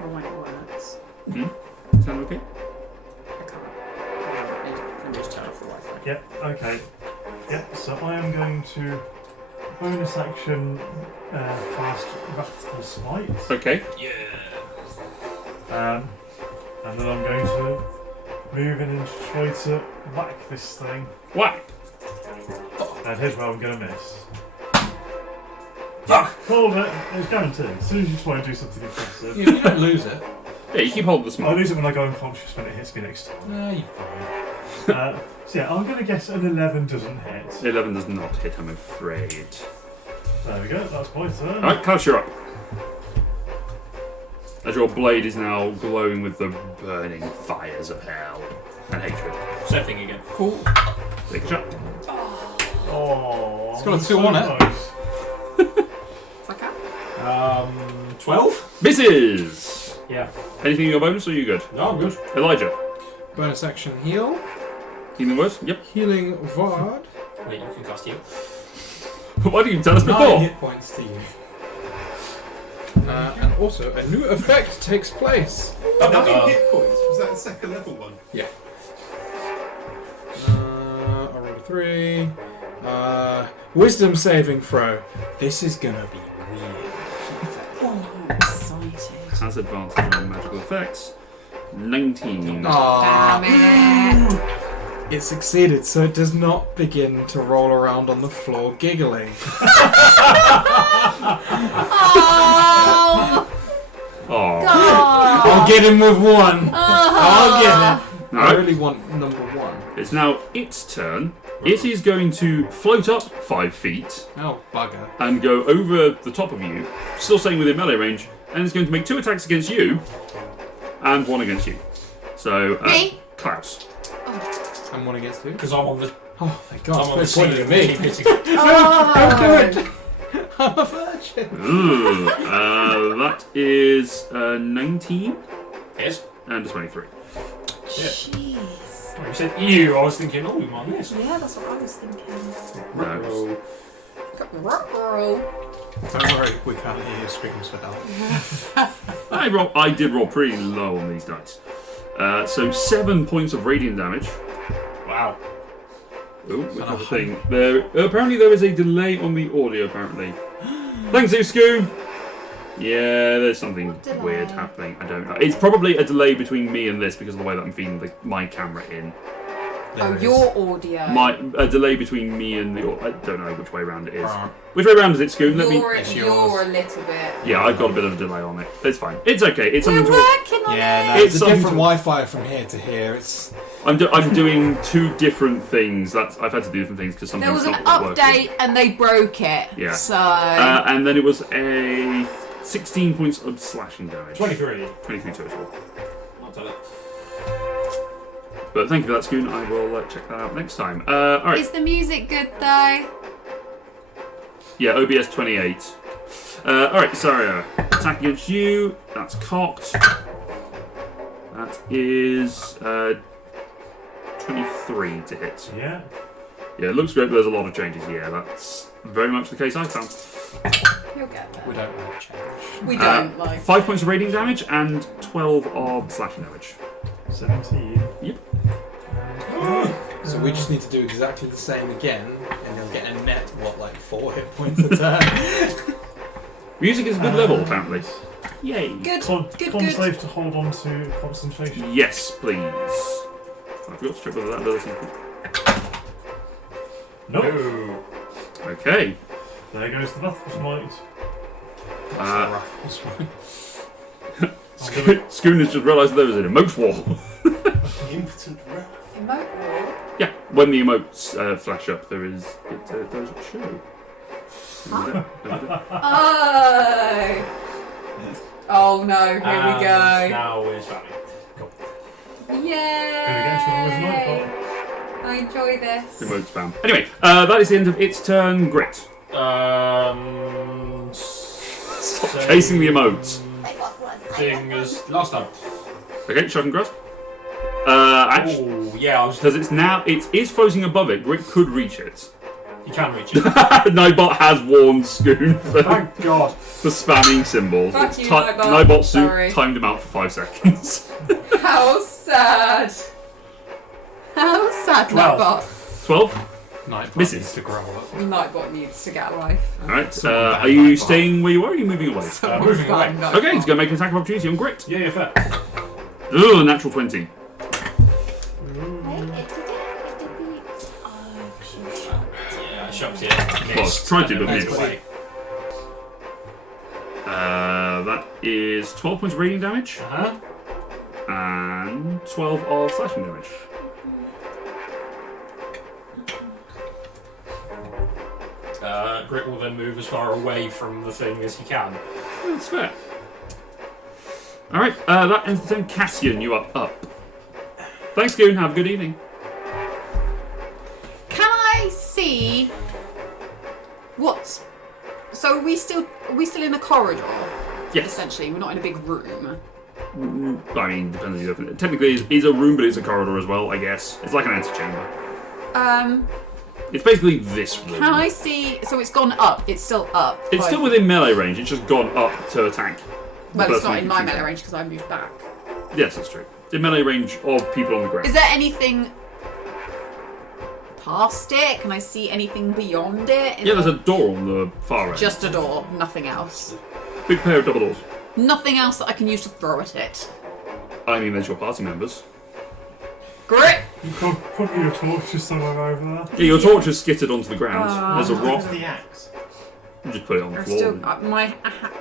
Or when it works. Sound okay? I can't. Let me just turn off the Wi-Fi. Yep, okay. Yep, so I am going to bonus action cast Wrathful Smite. Okay. And then I'm going to move in and try to whack this thing. Whack. And here's where I'm going to miss. Fuck! Hold it, it's guaranteed. As soon as you try and do something impressive. You don't lose it. Yeah, you keep holding the I smile. lose it when I go unconscious when it hits me next time. No, you're fine. So yeah, I'm going to guess an 11 doesn't hit. 11 does not hit, I'm afraid. There we go, that's my turn. Alright, Klaus, you're up. As your blade is now glowing with the burning fires of hell and hatred. Same thing again. Cool. Take a shot. Oh, It's got a I'm 2 so on it. close. If I can. 12? Misses! Yeah. Anything in your bonus, or are you good? No, I'm good. Elijah. Bonus action heal. Healing words? Yep. Healing Vard. Wait, you can cast heal. Why didn't you tell us 9 before? hit points to you. And also, a new effect takes place. 9 hit points? Was that a second level one? Yeah. I rolled a 3. Wisdom saving throw. This is gonna be weird. Oh, I'm excited. Has advantage on magical effects. 19. Aww. Damn it. It succeeded, so it does not begin to roll around on the floor giggling. Oh, Aww. God. I'll get him with 1. I'll get it. I Alright, really want number 1. it's now its turn. It is going to float up 5 feet Oh, bugger. and go over the top of you, still staying within melee range, and it's going to make 2 attacks against you and 1 against you. So, Me? Klaus. And 1 against 2. Because I'm on the. Oh, thank I'm God. on the It's pointing ceiling. at me. Keep hitting it. Don't do it. I'm a virgin. Ooh, that is 19 Yes. and a 23. Jeez. When you said ew, I was thinking, oh, we might miss. Yeah, that's what I was thinking. No. Don't worry, we can't hear your screams for help. I did roll pretty low on these dice. So 7 points of radiant damage. Wow. Oh, we have a thing. Apparently there is a delay on the audio, apparently. Thanks, Scoon! Yeah, there's something What delay? weird happening. I don't know. It's probably a delay between me and this because of the way that I'm feeding my camera in. Oh, your audio. A delay between me and the... I don't know which way around it is. Which way around is it, Scoon? You're It's a yours. little bit. Yeah, I've got a bit of a delay on it. It's fine. It's okay. It's We're something to... working on Yeah, it. no, It's It's a something different to... Wi-Fi from here to here. It's I'm doing 2 different things. I've had to do different things because something's There was an not working. update and they broke it. Yeah. So. And then it was a 16 points of slashing damage. 23. 23 total. I'll tell it. But thank you for that, Scoon. I will check that out next time. Alright. Is the music good though? Yeah, OBS 28. Alright, Saria. Attack against you. That's cocked. That is 23 to hit. Yeah. Yeah, it looks great, but there's a lot of changes. Yeah, that's very much the case I found. You'll get there. We don't want to change. We don't like. 5 points of radiant damage and 12 of slashing damage. 17. Yep. so we just need to do exactly the same again, and you'll get a net 4 hit points a turn. Music is a good level, apparently. Yay. Good. Good. Conslave to hold on to concentration. Yes, please. I forgot to check whether that ability. Nope. No. Okay. There goes the Wrathful Smite. Scoon has just realised there was an emote wall. Impotent wrath. Emote wall. Yeah, when the emotes flash up, there is. It does show. Huh? Oh. Oh no! Here we And go. now we're spamming. Yay! I enjoy this. Emote spam. Anyway, that is the end of its turn. Grit. Stop Chasing the emotes. Thing as last time. Okay, shove and grasp. Actually, Oh, yeah, I was. because it is floating above it. Grit could reach it. You can reach it. Nightbot has warned Scoon for Thank God. spamming symbols. Fuck It's you, Nightbot. Nightbot Sorry. timed him out for 5 seconds. How sad. How sad, 12. Nightbot. 12. Nightbot Misses. needs to grow up. Nightbot needs to get a life. Alright, Someone are ban you Nightbot. staying where you are or are you moving away? Moving away. Nightbot. Okay, he's going to make an attack of opportunity on Grit. Yeah, fair. Ooh, natural 20. Yeah, I shoved it. Well, Missed. tried to, and but then missed. moved away. That is 12 points of radiant damage Uh-huh. and 12 of slashing damage. Grit will then move as far away from the thing as he can. That's fair. Alright, that ends the turn. Cassian, you are up. Thanks, Goon. Have a good evening. Can I see what's? So are we still in a corridor? Yes. Essentially, we're not in a big room. I mean, depends on your definition. Technically, it's a room, but it's a corridor as well, I guess. It's like an antechamber. It's basically this room. Can I see? So it's gone up. It's still up. It's still within melee range. It's just gone up to attack. Well, the it's person not in who my shoots melee it. range because I moved back. Yes, that's true. It's in melee range of people on the ground. Is there anything past it? Can I see anything beyond it? Yeah, there's a door on the far end. Just a door, nothing else. Big pair of double doors. Nothing else that I can use to throw at it. I mean, there's your party members. Grit! You could be your torch just somewhere over there. Yeah, your torch is skittered onto the ground. There's a rock. The axe. You just put it on the I've floor. still my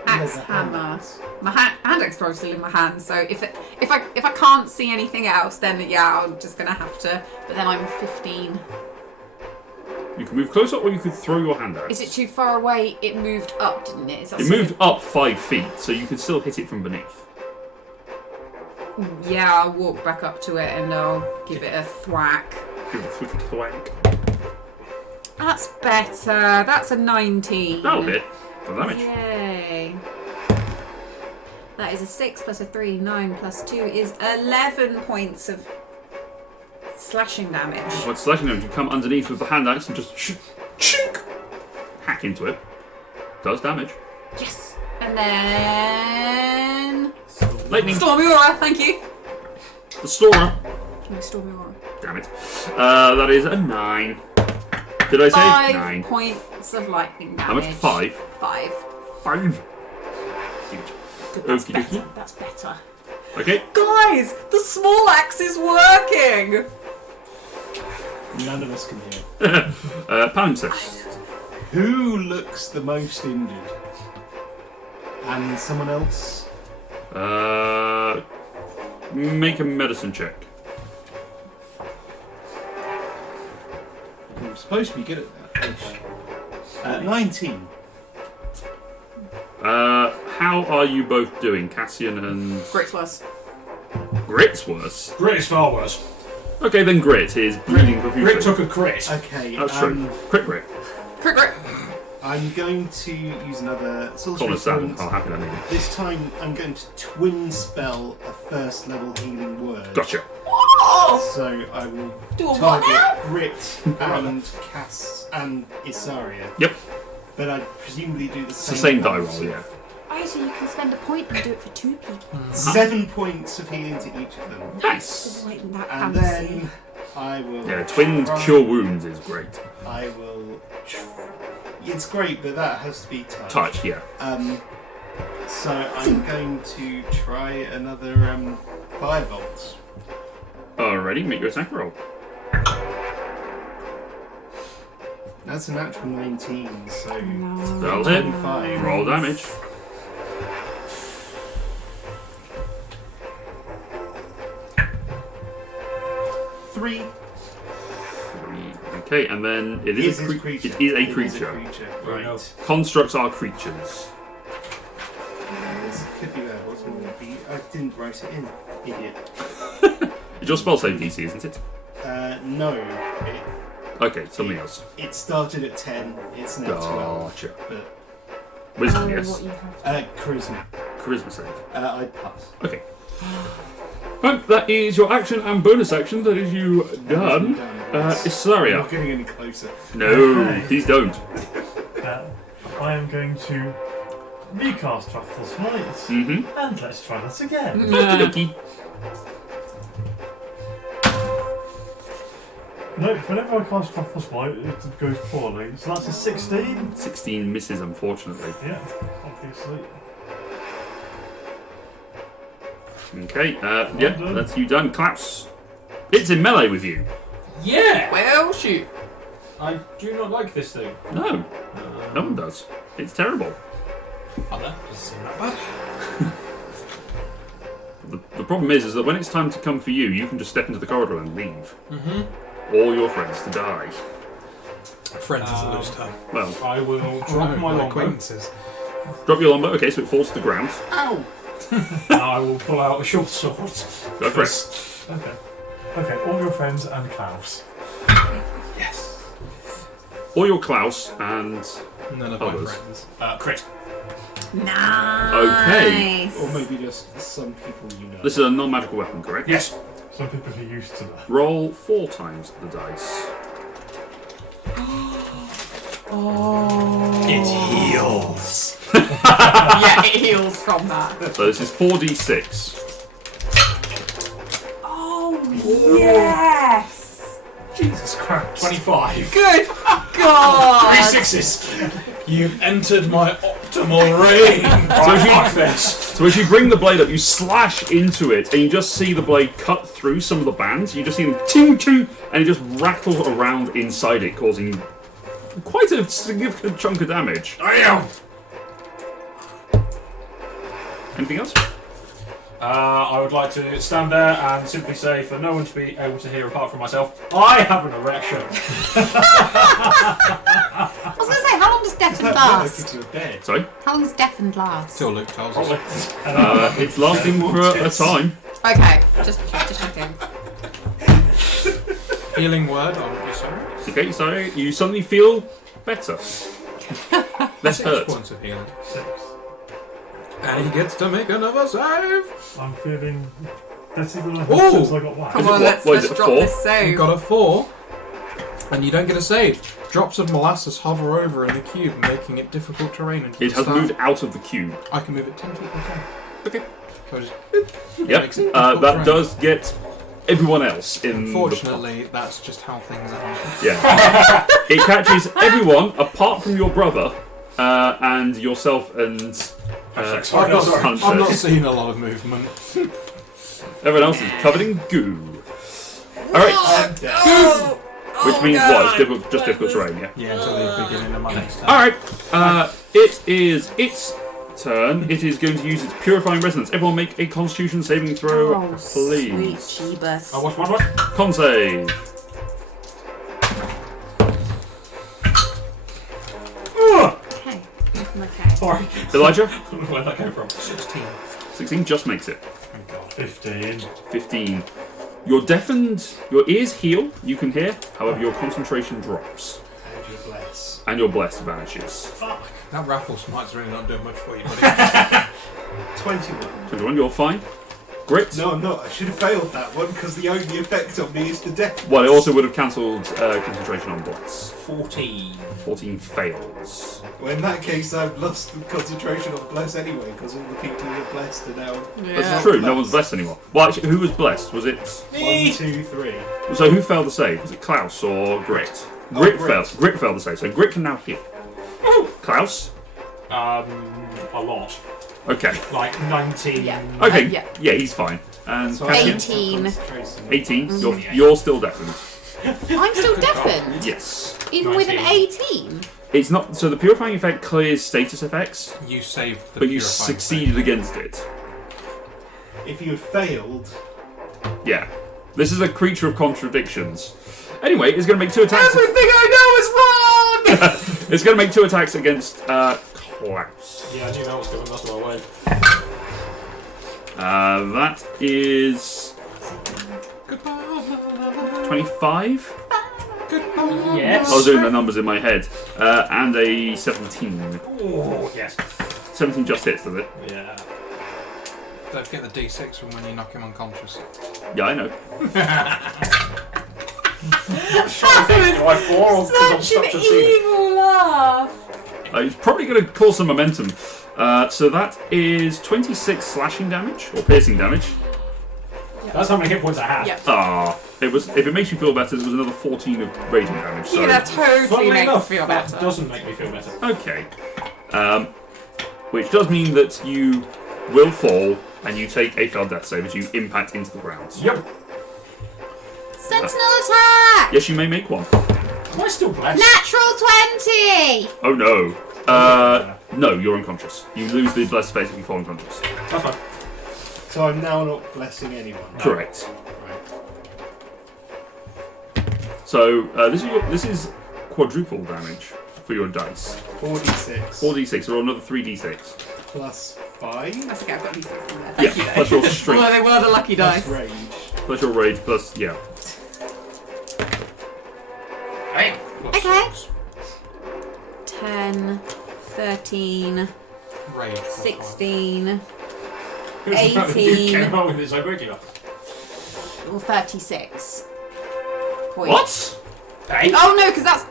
axe hammer. My hand axe probably still in my hand. So if I can't see anything else, then yeah, I'm just gonna have to. But then I'm 15. You can move closer, or you could throw your hand out. Is it too far away? It moved up, didn't it? Is that It sort moved of- up 5 feet, so you could still hit it from beneath. Yeah, I'll walk back up to it and I'll give it a thwack. Give it a thwank. That's better. That's a 19. That'll hit. For damage. Yay. That is a 6 plus a 3. 9 plus 2 is 11 points of slashing damage. When slashing damage, you come underneath with the hand axe and just hack into it. Does damage. Yes. And then... Lightning. Stormy Aura, thank you. The Stormer. Give me Stormy Aura. Damn it. That is a 9. Did I say 5 9? points of lightning damage. How much? 5? 5. 5. Huge. That's Okie better. dokie. That's better. Okay. Guys, the small axe is working. None of us can hear. Palimpsest. Who looks the most injured? And someone else? Make a medicine check. I'm supposed to be good at that. 19. How are you both doing, Cassian and Grit's worse. Grit's worse? Grit is far worse. Okay, then Grit is bleeding profusely. Grit took a crit. Okay, That's true. Crit Grit. Crit Grit. I'm going to use another Call sorcery it Sam. point. How happy that made me. This time I'm going to twin spell a first level healing word. Gotcha. Oh! So I will Do a what now? target Grit and Cass and Isaria. Yep. But I presumably do the It's same. the same die amount roll, of- yeah. Oh, so you can spend a point and do it for 2 people. 7 points of healing to each of them. Nice. Wait, that And fancy. then I will. Yeah, twin cure wounds is great. I will. It's great, but that has to be touch. Touch, yeah. So I'm going to try another firebolt. Alrighty, make your attack roll. That's a natural 19, so That'll hit. 25. Roll damage. Three. Okay, and then it is, It is a creature. It is a It is creature. Right. No. Constructs are creatures. This could be bad, wasn't it? I didn't write it in. Idiot. It's your spell save DC, isn't it? No. Okay, something else. It started at 10. It's now 12. Gotcha. But Wisdom, yes. charisma. Charisma save. I pass. Okay. Right, that is your action and bonus action. That is you done. I'm Isaria. not getting any closer. No, Okay. please don't. I am going to recast Truffle's Flight. Mm-hmm. And let's try this again. Okey-dokey. Nope, whenever I cast Truffle's Flight, it goes poorly. So that's a 16. 16 misses, unfortunately. Yeah, obviously. Okay, yeah, that's you done. Klaus. It's in melee with you. Yeah! Well, shoot. I do not like this thing. No, no one does. It's terrible. Other doesn't seem that bad. The problem is that when it's time to come for you, you can just step into the corridor and leave. Mm-hmm. All your friends to die. Friends is a loose term. Well, I will drop my longbow. acquaintances. drop your longbow. Okay, so it falls to the ground. Ow! And I will pull out a short sword. Go for it. Okay. Okay, all your friends and Klaus. Yes. Or your Klaus and None of my Others. friends. Crit. Nice. Okay. Or maybe just some people you know. This is a non-magical weapon, correct? Yes. Some people are used to that. Roll 4 times the dice. It heals. Yeah, it heals from that. So this is 4d6. Oh, yes. Jesus Christ. 25. Good 3 God. sixes. You've entered my optimal range. Fuck this. So as you bring the blade up, you slash into it, and you just see the blade cut through some of the bands. You just see them ting ting, and it just rattles around inside it, causing quite a significant chunk of damage. I am. Anything else? I would like to stand there and simply say, for no one to be able to hear apart from myself, I have an erection. I was going to say, how long does deafened That last? because you're dead. Sorry? How long's deafened last? Till Luke tells us. It's lasting for a time. Okay, just checking. Healing word on you, sorry. Okay, so you suddenly feel better. Less 6 hurt. points of healing. 6. And he gets to make another save. I'm feeling better than I Ooh. have since I got whacked. Come Is it on, what? What is let's it, drop 4? this save. You've got a 4. And you don't get a save. Drops of molasses hover over in the cube, making it difficult terrain. Until It has moved out of the cube. I can move it 10 feet at a time. Okay. So just, Yep. Makes it difficult That terrain. does get everyone else in Unfortunately, that's just how things are. the... Yeah. It catches everyone apart from your brother and yourself and... I've Hunter. not seen a lot of movement. Everyone else is covered in goo. Alright. Which means what? It's difficult, just difficult terrain, yeah? Yeah, until the beginning of my next turn. Alright. It is its turn. It is going to use its purifying resonance. Everyone make a constitution saving throw, Oh, sweet please. Jeebus. Oh, what? Con save. Okay. Okay. Sorry. Elijah? Where'd that come from? 16. 16 just makes it. Thank God. 15. 15. You're deafened. Your ears heal. You can hear. However, your concentration drops. And you're blessed. And your blessed vanishes. Fuck. That raffle smite's really not doing much for you, buddy. 21. 21, you're fine. Grit. No, I'm not. I should have failed that one because the only effect on me is the death. Well, it also would have cancelled concentration on bless. 14. 14 fails. Well, in that case, I've lost the concentration on bless anyway because all the people who are blessed are now. That's true, no one's blessed anymore. Well, actually, who was blessed? Was it... 1, 2, 3. So who failed the save? Was it Klaus or Grit? Oh, Grit Grit. failed. Grit failed the save, so Grit can now heal. Klaus? A lot. Okay. Like 19. Yeah. Okay. Yeah. He's fine. And So Cassian? 18. 18. You're still deafened. I'm still deafened. Yes. Even with an 18. It's not... So the purifying effect clears status effects, You saved the but you purifying succeeded against it. If you had failed, Yeah. This is a creature of contradictions. Anyway, it's going to make 2 attacks... Everything I know is wrong! It's going to make 2 attacks against Klaus. Yeah, I knew that was coming. That's why I went. That is... Goodbye. 25? Goodbye. Yes. I was doing the numbers in my head. And a 17. Oh, yes. 17 just hits, does it? Yeah. Don't forget the D6 from when you knock him unconscious. Yeah, I know. Do I fall? Such an evil laugh. It's probably going to cause some momentum. So that is 26 slashing damage, or piercing damage. That's how many hit points I have. Yep. Ah, it was. If it makes you feel better, there was another 14 of raging damage. So Yeah, that totally Funnily makes enough, me feel that better. doesn't make me feel better. okay, which does mean that you will fall and you take a failed death save as you impact into the ground. Yep. Sentinel attack! Yes, you may make one. Am I still blessed? Natural 20! Oh no. No, you're unconscious. You lose the blessed phase if you fall unconscious. That's fine. so I'm now not blessing anyone. Correct. Right. So this is quadruple damage for your dice. 4d6 4d6 or another 3d6. plus 5 That's okay, I've got these things in there. Yeah, Thank you, though. plus your strength, Well, they were the lucky plus dice. rage. plus your rage, plus yeah. Hey. Okay. 10, 13, Rage. 16, Who's the fact that you 18. came up with it so quickly? or 36 points. What? Hey. Oh no, because that's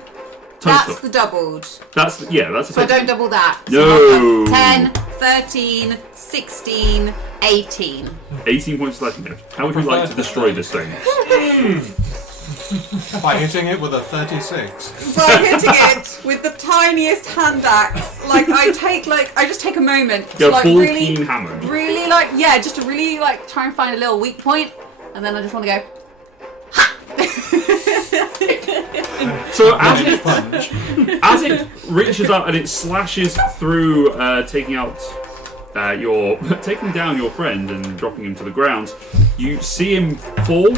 Total. the doubled. That's the So I don't double that. So No. I've got 10, 13, 16, 18. 18 points of slashing damage. How would you like to destroy this thing? By hitting it with a 36. By hitting it with the tiniest hand axe, I just take a moment to Go like full really, Keen Hammond. really just to really try and find a little weak point, and then I just want to go. So Punch. as it reaches up and it slashes through, taking down your friend and dropping him to the ground, you see him fall,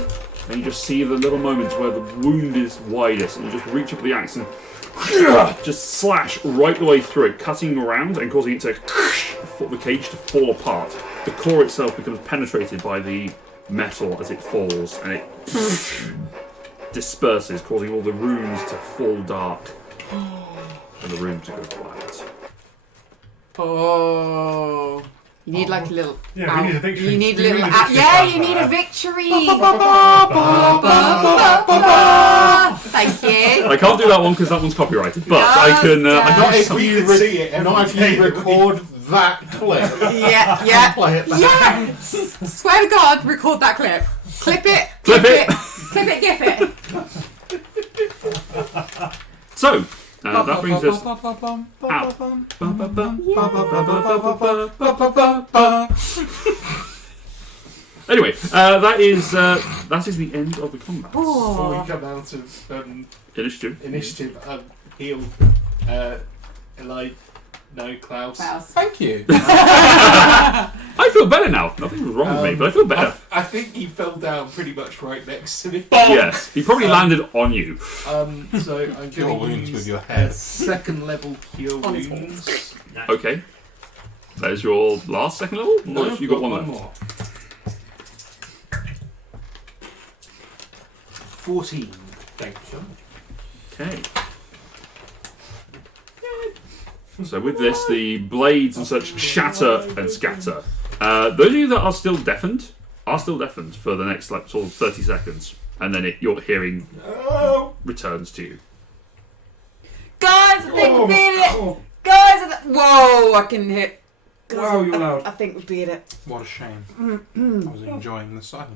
and you just see the little moments where the wound is widest, and you just reach up with the axe and just slash right the way through it, cutting around and causing it to the cage to fall apart. The core itself becomes penetrated by the metal as it falls, and it disperses, causing all the rooms to fall dark and the room to go quiet. Oh. You need like a little. Yeah, we need a victory. You need a We little. need a victory Yeah, sound you need there. a victory. Thank you. I can't do that one because that one's copyrighted, but No, I can. no. Not if We you could see it every not if day. you record that clip. Yeah, yeah. Play it back. Yes! Swear to God, record that clip. Clip it. Clip it. Clip it, gif it. So, that brings us. Anyway, that is the end of the combat. Before we Oh. come out of Initiative. initiative, heal. Eli, no, Klaus. Thank you. I feel better now. Nothing was wrong with me, but I feel better. I think he fell down pretty much right next to me. Yes, he probably landed on you. So I'm Cure going to wounds use with your head. second level cure On his wounds. Okay. That is your last second level? No, Or you got one left? more. 14. Thank you so much. Okay. So with this, the blades and such shatter and scatter. Those of you that are still deafened for the next like sort of 30 seconds, and then your hearing returns to you. Guys, I think we beat it. Guys, whoa, I can hit. Wow, you're loud. I think we beat it. What a shame. I was enjoying the silence.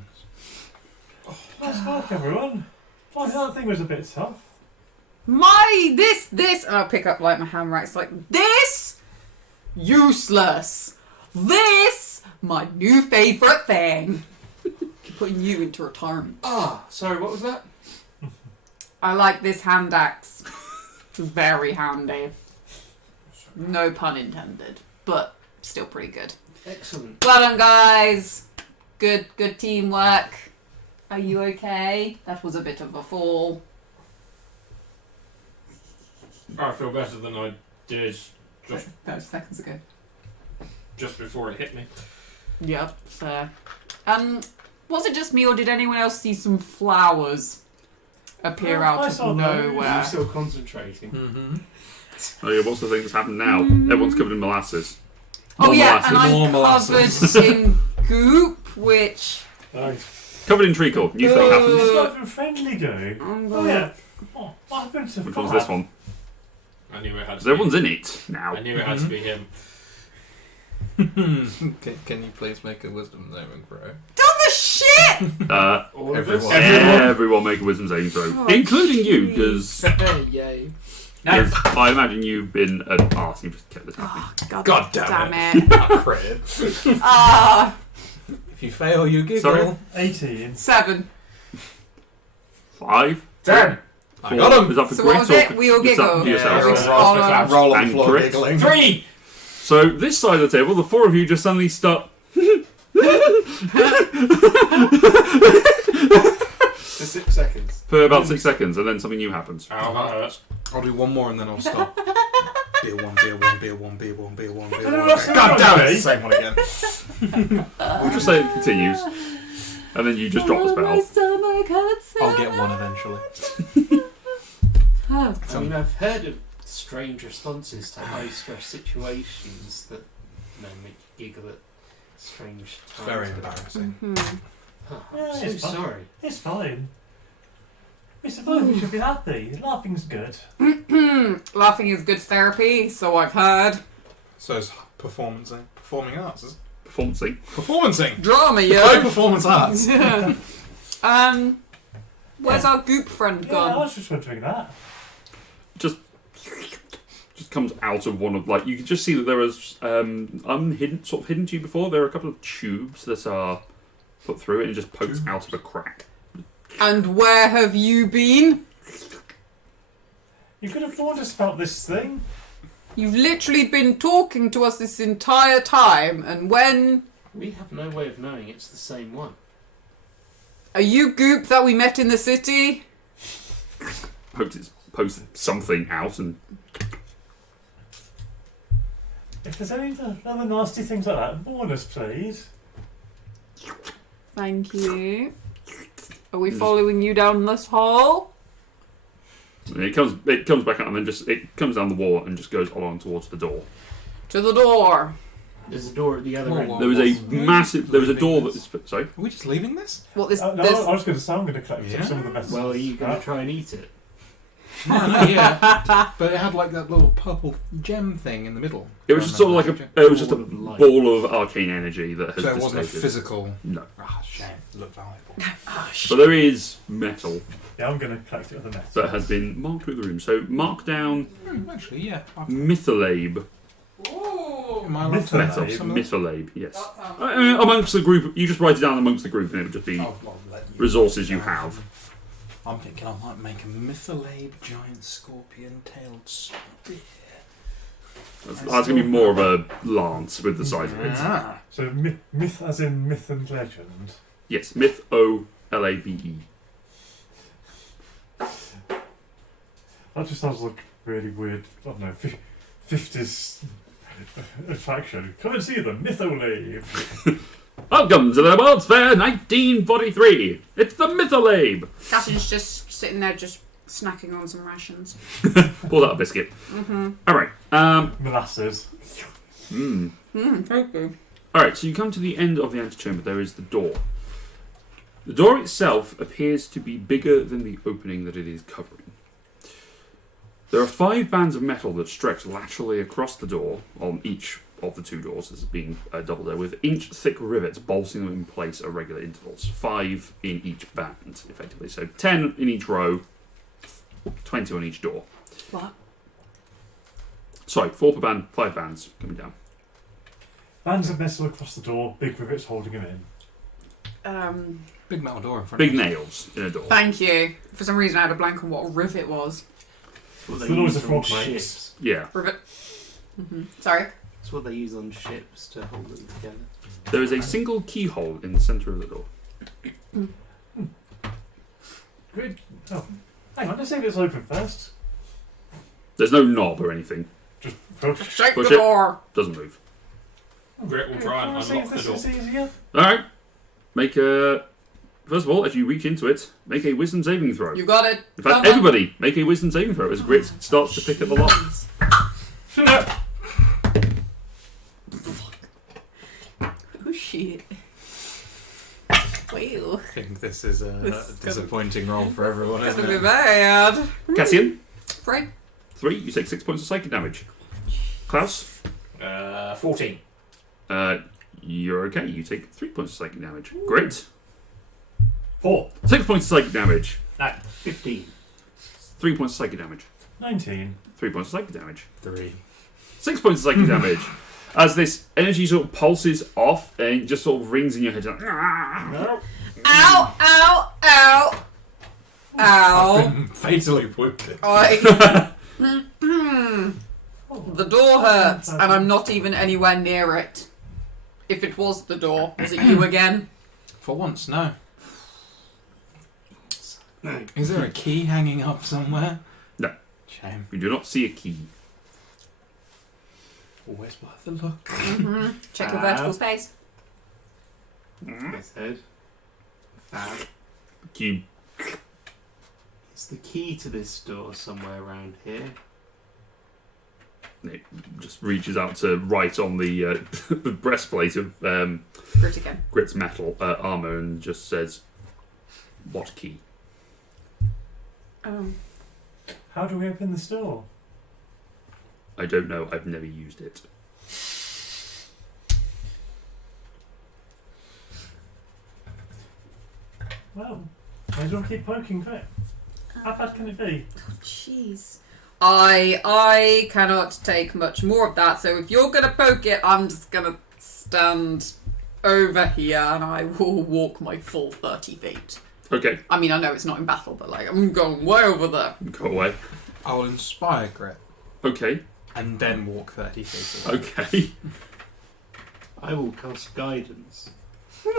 Nice work, everyone. I thought that thing was a bit tough. This, and I'll pick up like my hammer. It's like this, useless. This, my new favourite thing. Putting you into retirement. Sorry, what was that? I like this hand axe. It's very handy. No pun intended, but still pretty good. Excellent. Well done, guys. Good teamwork. Are you okay? That was a bit of a fall. I feel better than I did just 30 seconds ago. before it hit me. Yep, fair. Was it just me, or did anyone else see some flowers appear I out saw of those. Are nowhere? you still concentrating? Mm-hmm. Oh yeah, what's the thing that's happened now? Everyone's covered in molasses. Oh More yeah, molasses. and I'm More molasses. covered in goop, which Nice. Covered in treacle. New thing happens. It's not even friendly, go. I'm Oh, gonna... yeah. Oh, what happened to Which Fab? one's this one? I knew it had to Because be. everyone's in it now. I knew it had to be him. Can you please make a wisdom saving throw? Done the shit! All of Everyone. us? Everyone make a wisdom saving throw, Oh, including you, because Yay. I imagine you've been an arse. You just kept this happening. Oh, God damn it. A crit. Ah, If you fail, you giggle. Sorry? 18. 7. 5. 10. I got him. Is that for So grit what was or it? for We all yourself? giggle. For yourself? Yeah, Yeah. roll on. Roll on And the floor crit. giggling. 3. So this side of the table, the four of you just suddenly start. For 6 seconds. For about 6 seconds, and then something new happens. Oh, that hurts. I'll do one more and then I'll stop. Beer one, beer one, beer one, beer one, beer one, beer No, one. that's God damn it, okay. it's the same one again. We'll just say it continues, and then you just drop the spell. I'll get one eventually. Oh, I mean, I've heard of strange responses to high stress situations that make you giggle at strange It's times. very embarrassing. Huh, Yeah, I'm so it's fine. sorry. It's fine. We survived, we should be happy. Laughing's good. Laughing is good therapy, so I've heard. So it's performing arts, is it? Performancing. Performancing! Drama, High yo. performance arts! Where's our goop friend Yeah, I gone? was just wondering that. Just comes out of one of like you can just see that there is hidden to you before. There are a couple of tubes that are put through it and it just pokes out of a crack. And where have you been? You could have warned us about this thing. You've literally been talking to us this entire time, and when... We have no way of knowing it's the same one. Are you Goop that we met in the city? Pokes its post something out and. If there's any other nasty things like that, warn us, please. Thank you. Are we following you down this hall? And it comes back out and then it comes down the wall and just goes along towards the door. To the door. There's a door at the other end. There was a massive. There was a door that was. Sorry. Are we just leaving this? What this? No, this I was going to say I'm going to collect Yeah. some of the best. Well, are you going to try and eat it? No, yeah. But it had like that little purple gem thing in the middle. It was just sort of like it was just a Ball of light. ball of arcane energy that has So it wasn't a dissipated. physical. No, Ah, shame. It looked valuable. but there is metal Yeah, I'm going to collect it with the net. that has been marked through the room. So mark down Actually, yeah. Mythalabe. Ooh. Am I allowed to Metal. have some of this? Mythalabe. Yes. That sounds Amongst the group, you just write it down amongst the group, and it would just be I'll let you- resources you have. I'm thinking I might make a Mythalabe giant scorpion-tailed spear. That's going to be more of a lance with the size of it. Ah. So myth as in myth and legend. Yes, Myth OLABE. That just sounds like really weird. I don't know, 50s attraction. Come and see them, Mytholave. Welcome to the World's Fair 1943. It's the Mythalabe. Captain's just sitting there, just snacking on some rations. Pulled out a biscuit. Mm-hmm. All right. Molasses. Thank you. All right. So you come to the end of the antechamber. There is the door. The door itself appears to be bigger than the opening that it is covering. There are 5 bands of metal that stretch laterally across the door on each of the 2 doors as being doubled there, with inch-thick rivets bolting them in place at regular intervals. 5 in each band, effectively. So 10 in each row, 20 on each door. What? Sorry, 4 per band, 5 bands coming down. Bands of metal across the door, big rivets holding them in. Big metal door in front Big of us. nails in a door. Thank you. For some reason, I had a blank on what a rivet was. What It's they the noise use the on frog makes. ships. Yeah. Rivet. Sorry. It's what they use on ships to hold them together. There is a single keyhole in the centre of the door. Good. Oh, hang on, let's see if it's open first. There's no knob or anything. Just push. Shake Push the it. door. Doesn't move. Grit will try and Can I see if unlock the this door. is easier? All right. Make a. First of all, as you reach into it, make a wisdom saving throw. You got it. In fact, everybody make a wisdom saving throw as Grit starts to pick up the lock. Oh shit. Well, I think this is a This is gonna- disappointing roll for everyone, it's isn't gonna be it? bad. Cassian, Right. 3. You take 6 points of psychic damage. Klaus, 14. you're okay. You take 3 points of psychic damage. Grit, 4. 6 points of psychic damage. 15. 3 points of psychic damage. 19. 3 points of psychic damage. 3. 6 points of psychic damage. As this energy sort of pulses off and it just sort of rings in your head. Like, No. Ow! Ow! Ow! Ow! Fatally wounded. I. The door hurts, and I'm not even anywhere near it. If it was the door, was it you again? For once, no. No. Is there a key hanging up somewhere? No. Shame. You do not see a key. Always worth a look. Check your vertical space. His head. Fab. You Is the key to this door somewhere around here? it just reaches out to right on the the breastplate of Grit again. Grit's metal armor and just says, "What key?" Oh. How do we open this door? I don't know. I've never used it. Well, may as well keep poking Grit. How bad can it be? Jeez. I cannot take much more of that, so if you're gonna poke it, I'm just gonna stand over here and I will walk my full 30 feet. Okay, I mean, I know it's not in battle, but like, I'm going way over there. go away. I will inspire Grit Okay, and then walk 30 feet away. okay, I will cast guidance.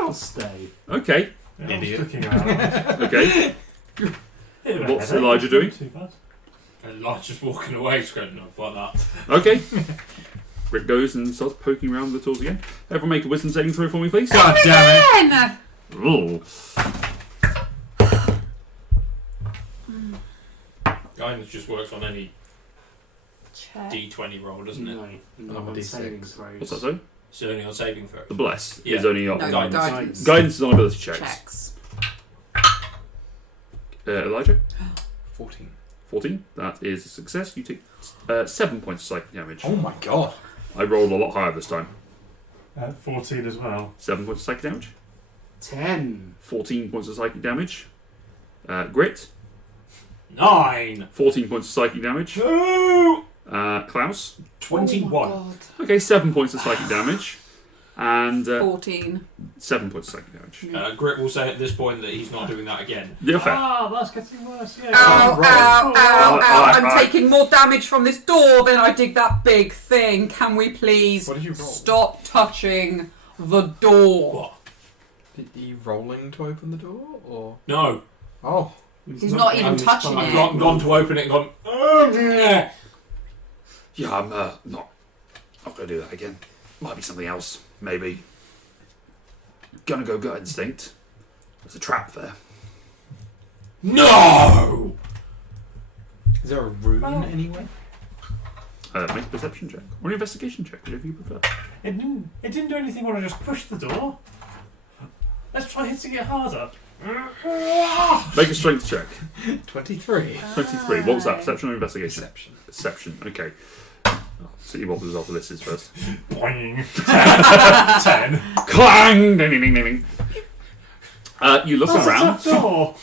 I'll stay. okay, Yeah, I'm Idiot. sticking around. okay. Bit of a What's headache, Elijah doing? not too bad. And Lodge just walking away, just going, no, fuck that. Okay. Rick goes and starts poking around the tools again. Everyone make a wisdom saving throw for me, please. God damn it! Then! Ooh. Guidance just works on any Check. D20 roll, doesn't it? No, I'm a on D6. saving throws. What's that, sorry? It's only on saving throws. The bless Yeah. is only on No, Guidance. guidance. guidance is on ability checks. Checks. Elijah, 14. 14. That is a success. You take 7 points of psychic damage. Oh my god. I rolled a lot higher this time. 14 as well. 7 points of psychic damage. 10. 14 points of psychic damage. Grit, 9! 14 points of psychic damage. No! Klaus, 21. Oh okay, 7 points of psychic damage. And my God. 14. 7 points of psychic damage. Grit will say at this point that he's not doing that again. Yeah, fair. Ah, that's getting worse. Yeah. Ow, Right. ow, ow, ow. I'm Alright. taking more damage from this door than I did that big thing. Can we please What did you roll? stop touching the door? What? Are you rolling to open the door, or? No. Oh. He's not even it's touching fine. it. I've gone to open it and gone, oh, yeah. Yeah, I'm not going to do that again. Might be something else, maybe. Gonna go gut instinct. There's a trap there. No! Is there a rune anyway? Make a perception check or an investigation check, whatever you prefer. It didn't do anything when I just pushed the door. Let's try hitting it harder. Make a strength check. 23. 23. What was that? Perception or investigation? Perception. Perception. Okay. I'll see what the result of this is first. Boing. 10. Clang! Ding, ding, ding, ding, ding. You look That's a around. tough door.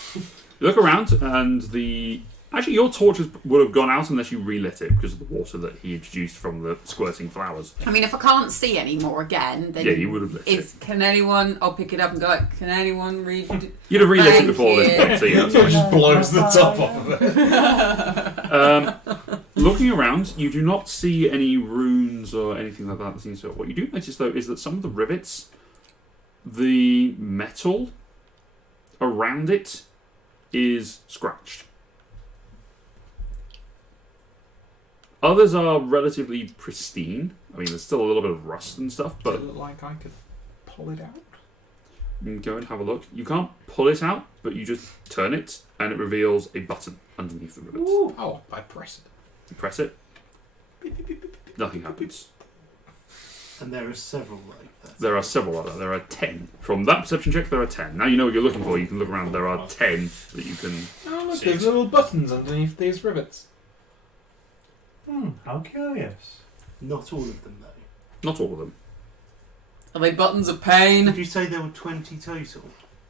You look around, and the actually your torches would have gone out unless you relit it because of the water that he introduced from the squirting flowers. I mean, if I can't see anymore again, then Yeah, you would have lit it. Can anyone? I'll pick it up and go. Can anyone read? You'd have relit it Thank before this you. point, so yeah. So it just blows the top off of it. Looking around, you do not see any runes or anything like that. Seems to. What you do notice though is that some of the rivets, the metal around it, is scratched. Others are relatively pristine. I mean, there's still a little bit of rust and stuff, Does but it look like I could pull it out? you can go and have a look. You can't pull it out, but you just turn it, and it reveals a button underneath the rivets. Oh, I press it. You press it, nothing happens. And there are several like that. There are several other. There are 10. From that perception check, there are 10. Now you know what you're looking for. You can look around. There are 10 that you can. Oh, look, See. there's little buttons underneath these rivets. How curious. Not all of them, though. Not all of them. Are they buttons of pain? Did you say there were 20 total?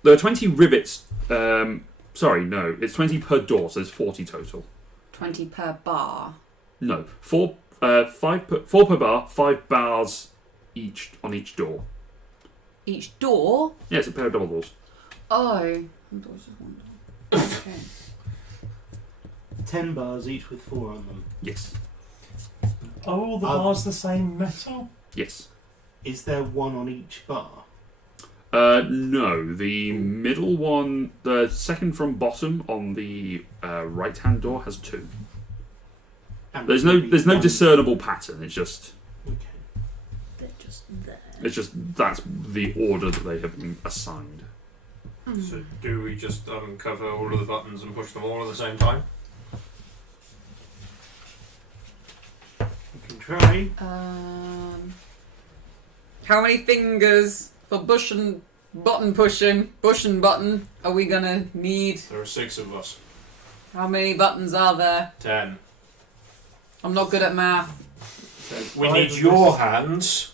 There are 20 rivets. Sorry, no. It's 20 per door, so there's 40 total. 20 per bar. No, 4 per bar, 5 bars each on each door. Each door? Yeah, it's a pair of double doors. Oh. Okay. 10 bars, each with 4 on them. Yes. Are all the bars the same metal? Yes. Is there one on each bar? No, the middle one, the second from bottom on the right-hand door has 2. And There's maybe no one- discernible pattern. It's just Okay. They're just there. that's the order that they have been assigned. So do we just uncover all of the buttons and push them all at the same time? You can try. How many fingers for bush and button are we gonna need? There are 6 of us. How many buttons are there? 10. I'm not good at math. So We 5 need of your us hands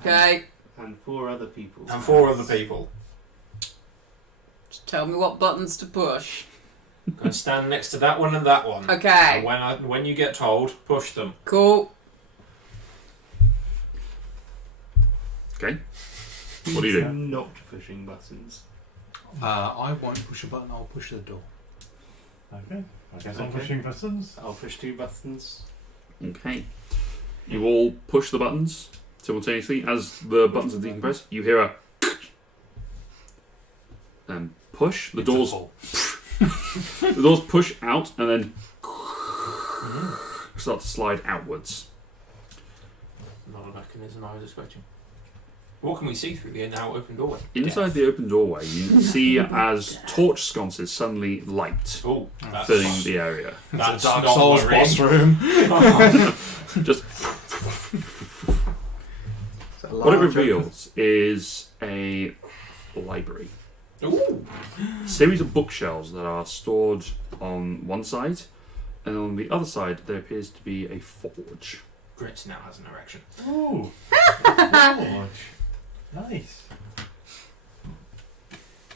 Okay. and 4 other people. and 4 other people. Just tell me what buttons to push. Go stand next to that one and that one. Okay. And when you get told, push them. Cool. Okay. What do you do? Not pushing buttons. I won't push a button, I'll push the door. Okay. I guess I'm Okay. pushing buttons. I'll push 2 buttons. Okay. You all push the buttons simultaneously. As the buttons are decompressed, you hear a push. The doors push out and then start to slide outwards. Not a mechanism I was expecting. What can we see through the now open doorway? Inside the open doorway, you can see as torch sconces suddenly light, Oh, filling the area. That's Dark not Souls worrying. boss room. Just what it reveals is a library. Ooh. A series of bookshelves that are stored on one side, and on the other side there appears to be a forge. Grit now has an erection. Ooh. Forge. Nice.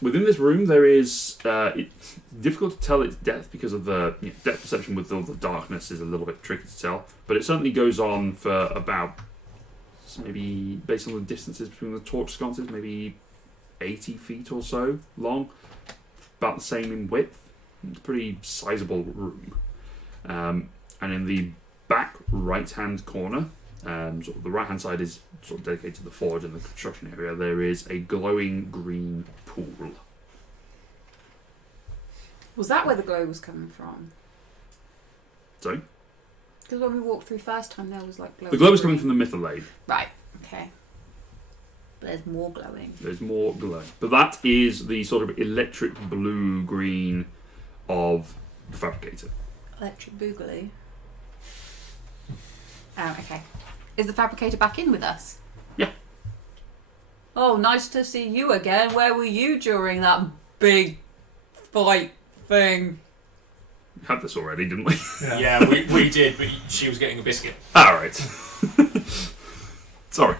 Within this room, there is. It's difficult to tell its depth because of the depth perception with all the darkness is a little bit tricky to tell. But it certainly goes on for about, maybe based on the distances between the torch sconces, maybe 80 feet or so long. About the same in width. It's a pretty sizable room. And in the back right-hand corner, sort of the right-hand side is sort of dedicated to the forge and the construction area. There is a glowing green pool. Was that where the glow was coming from? Sorry? Because when we walked through first time, there was like glow. The glow is coming from the Mytholade. Right. Okay. But there's more glowing. There's more glow. But that is the sort of electric blue-green of the Fabricator. Electric boogaloo. Oh, okay. Is the Fabricator back in with us? Yeah. Oh, nice to see you again. Where were you during that big fight thing? We had this already, didn't we? Yeah, we did, but she was getting a biscuit. Alright. Sorry.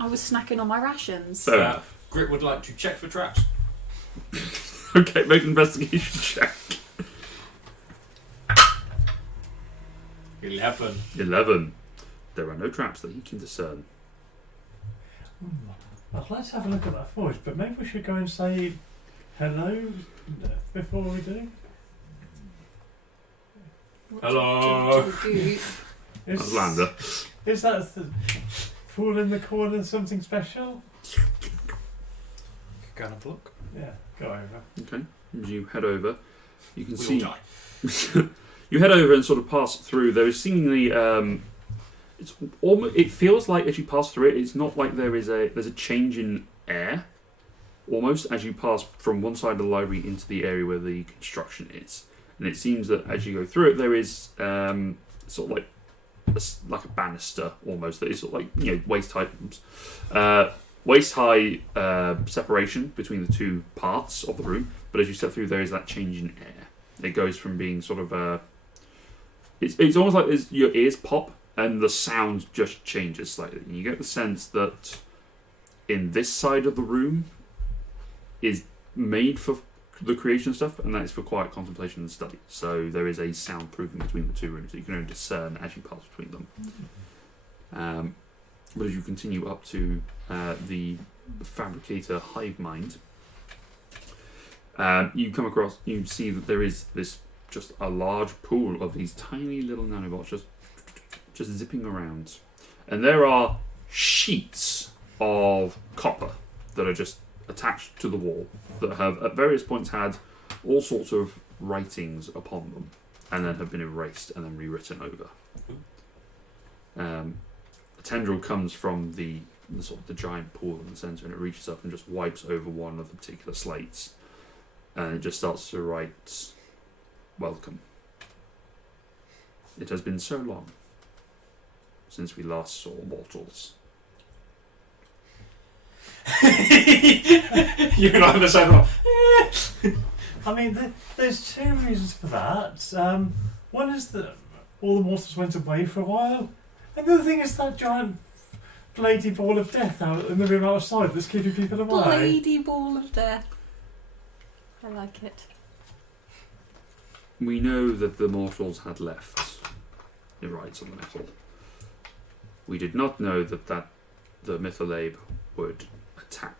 I was snacking on my rations. So, Grit would like to check for traps. okay, make an investigation check. 11. 11. There are no traps that he can discern. Well, let's have a look at that forge, but maybe we should go and say hello before we do. Hello. That's Lander. Is that the pool in the corner something special? Go and have a look. Yeah, go over. Okay. As you head over, you can We see. all die. You head over and sort of pass through. There is seemingly, it's almost. It feels like as you pass through it, it's not like there's a change in air. Almost as you pass from one side of the library into the area where the construction is, and it seems that as you go through it, there is sort of like a banister almost that is sort of like waist high separation between the two parts of the room. But as you step through, there is that change in air. It goes from being sort of it's almost like your ears pop and the sound just changes slightly. And you get the sense that in this side of the room is made for the creation stuff, and that is for quiet contemplation and study. So there is a soundproofing between the two rooms that you can only discern as you pass between them. But as you continue up to the Fabricator hive mind, you see that there is just a large pool of these tiny little nanobots just zipping around, and there are sheets of copper that are just attached to the wall that have at various points had all sorts of writings upon them, and then have been erased and then rewritten over. A tendril comes from the sort of the giant pool in the centre, and it reaches up and just wipes over one of the particular slates, and it just starts to write, "Welcome. It has been so long since we last saw mortals." You and I are the same one. I mean, there's two reasons for that. One is that all the mortals went away for a while, and the other thing is that giant lady ball of death out in the room outside that's keeping people away. Lady ball of death. I like it. We know that the mortals had left. It writes on the metal. We did not know that the Mytholabe would attack.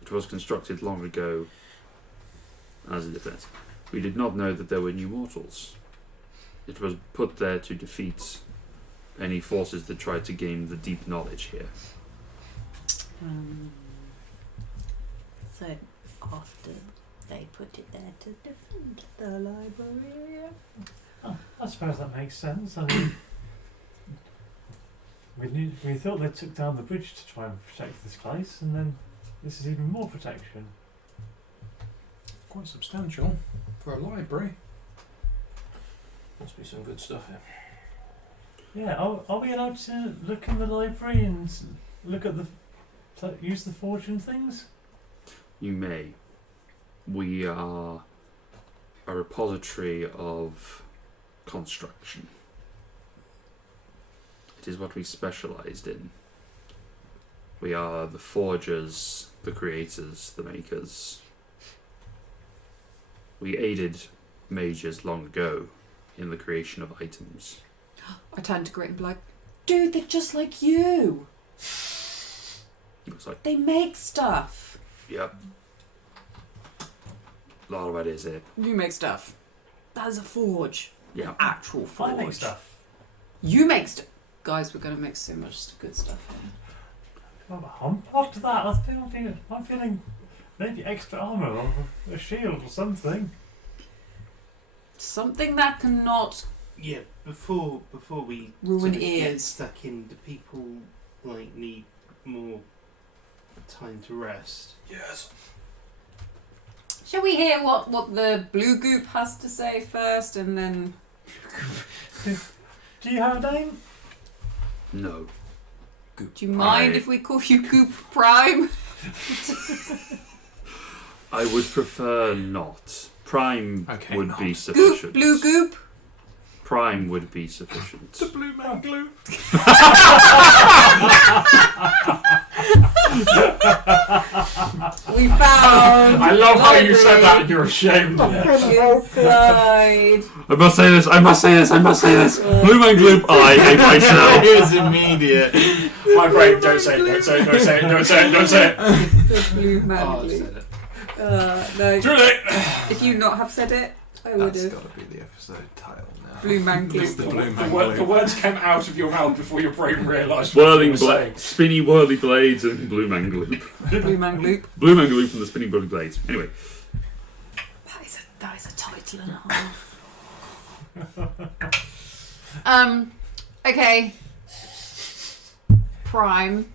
It was constructed long ago as a defense. We did not know that there were new mortals. It was put there to defeat any forces that tried to gain the deep knowledge here. So after They put it there to defend the library. Oh, I suppose that makes sense. I mean, we thought they took down the bridge to try and protect this place, and then this is even more protection. Quite substantial for a library. Must be some good stuff here. Yeah, are we allowed to look in the library and look at use the forge and things? You may. We are a repository of construction. It is what we specialised in. We are the forgers, the creators, the makers. We aided mages long ago in the creation of items. I turned to Grit and be like, dude, they're just like you. It's like, They make stuff. yep. A lot of ideas here. You make stuff. That is a forge. Yeah. An actual forge. I make stuff. You make stuff. Guys, we're going to make so much good stuff here. After that, I'm feeling maybe extra armour or a shield or something. Something that cannot Yeah, before we ruin sort of get ears. stuck in, do people like need more time to rest? Yes. Shall we hear what the blue goop has to say first, and then... Do you have a name? No. Do you mind if we call you Goop Prime? I would prefer not. Prime Okay, would not. be Goop, sufficient. blue goop. Prime would be sufficient. The blue man glue. We found. I love how you said that and you're ashamed of it. Inside. I must say this. Blue Man Gloop, I hate myself. It was immediate. My brain, don't say it, don't say it, don't say it, don't say it, don't say it. The blue man Oh, I glue. said it. No. Too late. If you not have said it, I would That's have. got to be the episode title now. Blue man glue. It's the blue man The glue. words came out of your mouth before your brain realised what you Whirling were saying. Spinny Whirly Blades and Blue Man Gloop. Blue man gloop. Blue Man Gloop and the Spinning Whirly Blades. Anyway, That is a title and a half. Okay. Prime.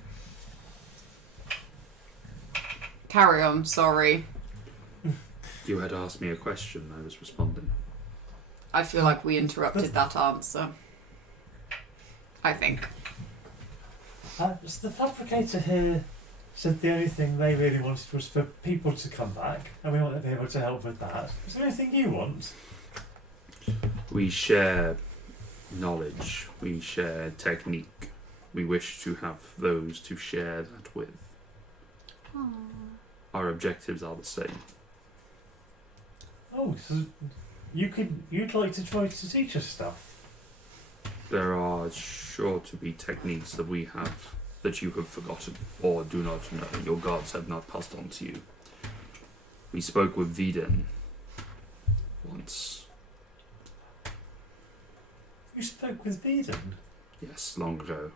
Carry on, sorry. you had asked me a question. I was responding. I feel like we interrupted that answer. I think. So the Fabricator here said the only thing they really wanted was for people to come back, and we want to be able to help with that. Is there anything you want? We share knowledge. We share technique. We wish to have those to share that with. Our objectives are the same. Oh, so you'd like to try to teach us stuff? There are sure to be techniques that we have that you have forgotten or do not know. Your gods have not passed on to you. We spoke with Viden once. You spoke with Veden? Yes, long ago.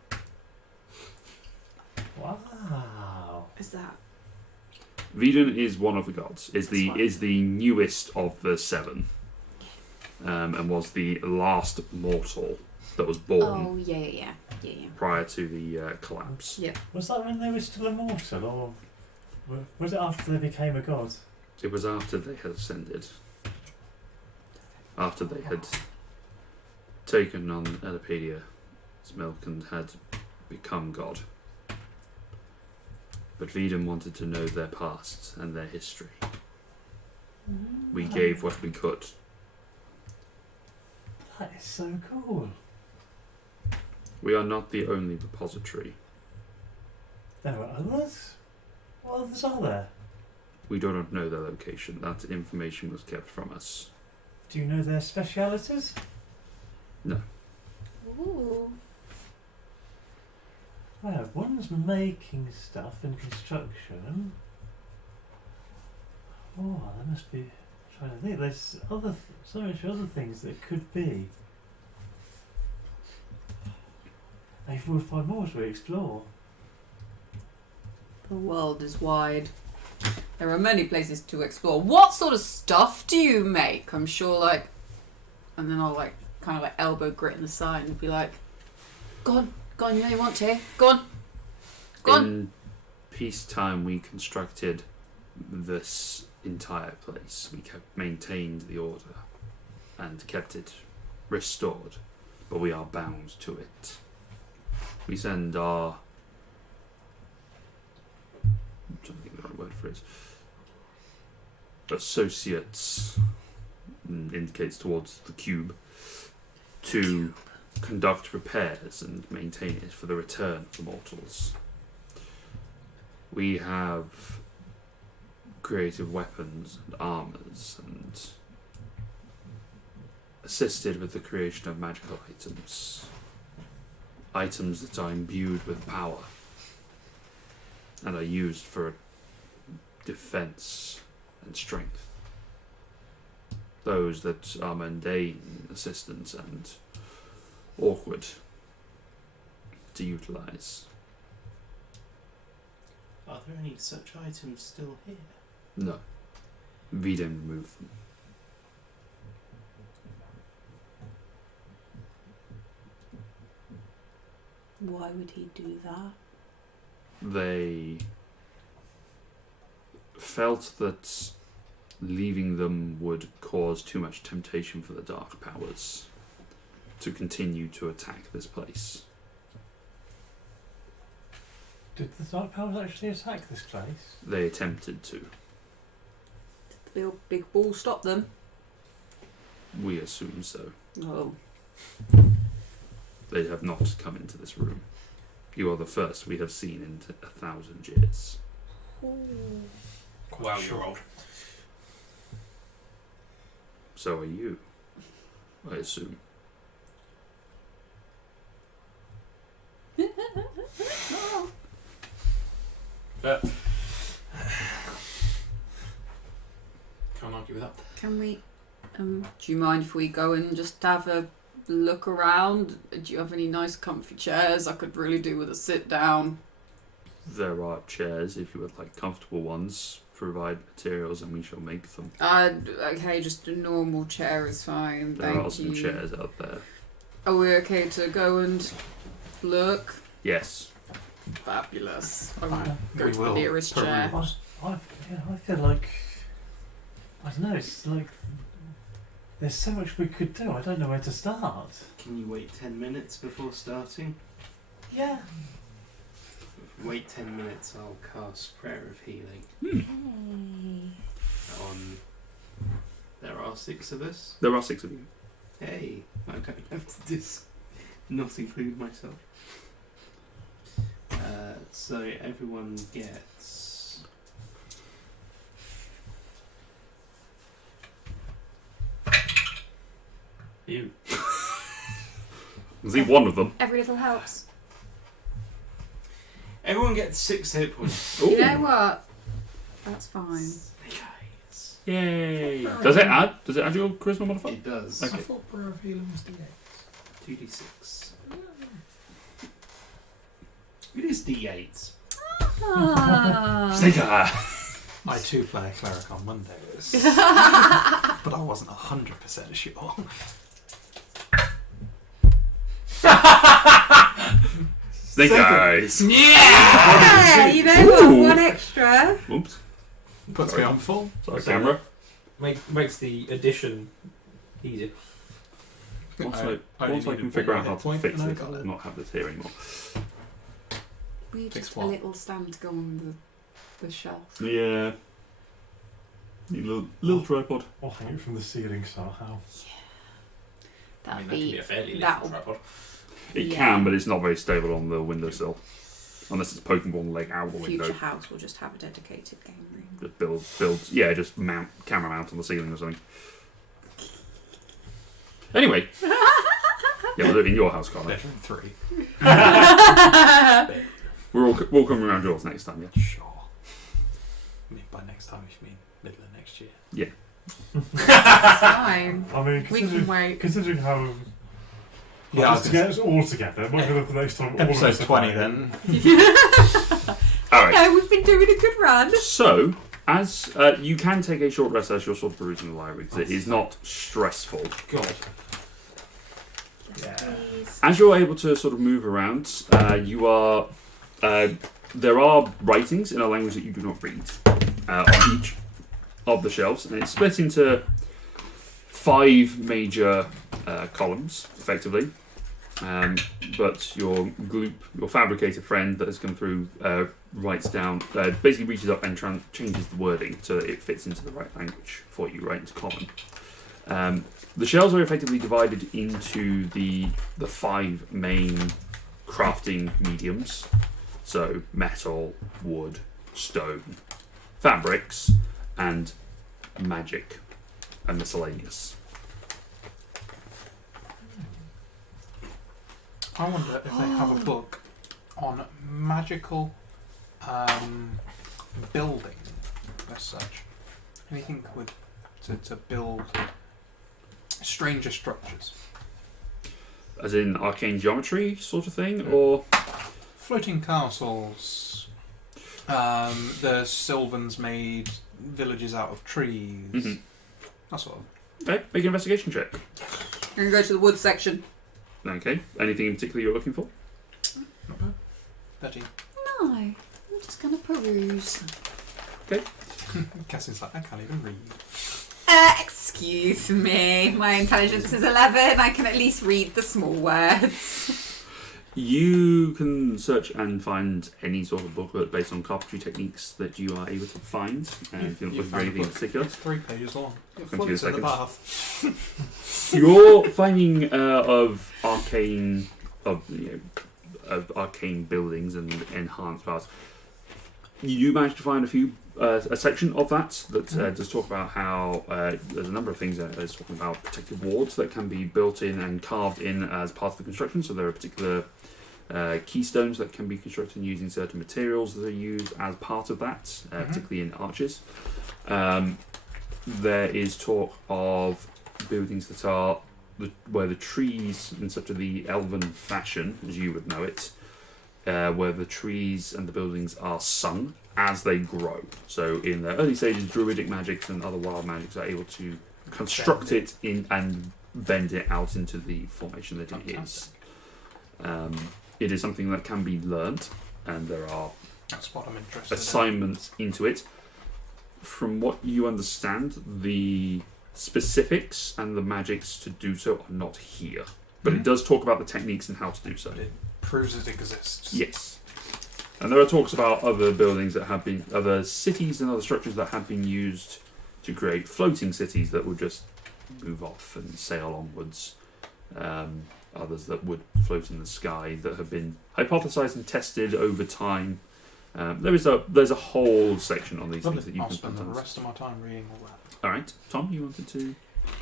Wow. Is that? Veden is one of the gods. Is That's fine. the newest of the seven, and was the last mortal that was born Oh, yeah. prior to the collapse. Yeah. Was that when they were still immortal, or was it after they became a god? It was after they had ascended. After they had taken on Elipedia's milk and had become god. But Veden wanted to know their past and their history. We gave what we could. That is so cool. We are not the only repository. There are others? What others are there? We do not know their location. That information was kept from us. Do you know their specialities? Ooh. Well, one's making stuff and construction. Oh, that must be. I'm trying to think. There's so much other things that it could be. Maybe we'll find more as we explore. The world is wide. There are many places to explore. What sort of stuff do you make? I'm sure, like, and then I'll like kind of like elbow grit in the side and be like, "Go on, you know you want to. Go on." In peacetime, we constructed this entire place. We maintained the order and kept it restored, but we are bound to it. We send our... I'm trying to think of the right word for it. Associates, indicates towards the cube, to conduct repairs and maintain it for the return of the mortals. We have creative weapons and armors and assisted with the creation of magical items. Items that are imbued with power and are used for defense and strength. Those that are mundane assistance and awkward to utilize. Are there any such items still here? No. We don't remove them. Why would he do that? They felt that leaving them would cause too much temptation for the dark powers to continue to attack this place. Did the Dark Powers actually attack this place? They attempted to. Did the big ball stop them? We assume so. Oh. They have not come into this room. You are the first we have seen in 1,000 years. Wow, you're old. So are you, I assume. But can't argue with that. Can we? Do you mind if we go and just have a look around? Do you have any nice, comfy chairs? I could really do with a sit down. There are chairs, if you would like comfortable ones. Provide materials and we shall make them. Okay, just a normal chair is fine. There Thank are some you. chairs out there. Are we okay to go and look? Yes. Fabulous. I will Yeah, go we to will. the nearest chair. I feel like... I don't know, it's like... There's so much we could do, I don't know where to start. Can you wait 10 minutes before starting? Yeah. If you wait 10 minutes, I'll cast Prayer of Healing on... There are 6 of us. There are 6 of you. Hey, I don't have to not include myself. So everyone gets... You. See one of them. Every little helps. Everyone gets 6 hit points. You know what? That's fine. Guys. Yay! Does it add? Does it add your charisma modifier? It does. Okay. I thought Prayer of Healing was D8. 2d6. It is d8s. Ah. Sneaker! I too play a cleric on Mondays, but I wasn't 100% sure. Snake eyes! Yeah, you know what? Ooh. One extra. Oops. Puts me on full. Sorry, camera. Makes the addition easier. Once I I only can needed figure one out how hit to point fix and I it, got I'll it. not have this here anymore. We Fix just a what? little stand to go on the shelf. Yeah. Need a little tripod. Or hang it from the ceiling somehow. That'd That can be be a fairly little that'll- tripod. It Yeah. can, but it's not very stable on the windowsill. Unless it's poking one leg out the future window. house. Will just have a dedicated game room. Just build, yeah, just camera mount on the ceiling or something. Anyway. Yeah, we'll do it in your house, Connor. Bedroom 3. We'll come around yours next time, yeah? Sure. I mean, by next time, you mean middle of next year. It's fine. I mean, We can wait. considering how... Yeah, I how was to gonna get us all together, might be the next time all of Episode us are 20 playing. then. Alright. No, we've been doing a good run. So, As you can take a short rest as you're sort of perusing the library, because it is not stressful. God. Yeah. Please. As you're able to sort of move around, you are. There are writings in a language that you do not read on each of the shelves, and it's split into 5 major columns, effectively. But your Goop, your Fabricator friend that has come through, writes down, basically reaches up and changes the wording so that it fits into the right language for you, right into common. The shelves are effectively divided into the 5 main crafting mediums. So metal, wood, stone, fabrics, and magic and miscellaneous. I wonder if they have a book on magical building as such. Anything with to build stranger structures. As in arcane geometry sort of thing, or Floating castles. The Sylvans made villages out of trees. Mhm. That sort of. okay, make an investigation check. I'm going to go to the woods section. Okay, anything in particular you're looking for? Not bad. 13. No, I'm just going to peruse. Cassie's like, I can't even read. Excuse me. My intelligence is 11. I can at least read the small words. You can search and find any sort of booklet based on carpentry techniques that you are able to find, and if you're not looking for found a anything in book. particular. It's 3 pages long. It 22 floats in the seconds. bath. Your finding of arcane, of arcane buildings and enhanced parts. You do manage to find a section of that does talk about how there's a number of things that is talking about protective wards that can be built in and carved in as part of the construction. So there are particular keystones that can be constructed using certain materials that are used as part of that, particularly in arches. There is talk of buildings that are where the trees, in such a the elven fashion, as you would know it, where the trees and the buildings are sung as they grow. So in the early stages, druidic magics and other wild magics are able to construct it in and bend it out into the formation that it is. It is something that can be learnt, and there are That's what I'm interested assignments into it. From what you understand, the specifics and the magics to do so are not here. But it does talk about the techniques and how to do so. in. It proves it exists. Yes. And there are talks about other buildings that have been, other cities and other structures that have been used to create floating cities that would just move off and sail onwards. Others that would float in the sky that have been hypothesized and tested over time. There's a whole section on these things that you I'll can spend the sometimes. rest of my time reading all that. All right, Tom, you wanted to?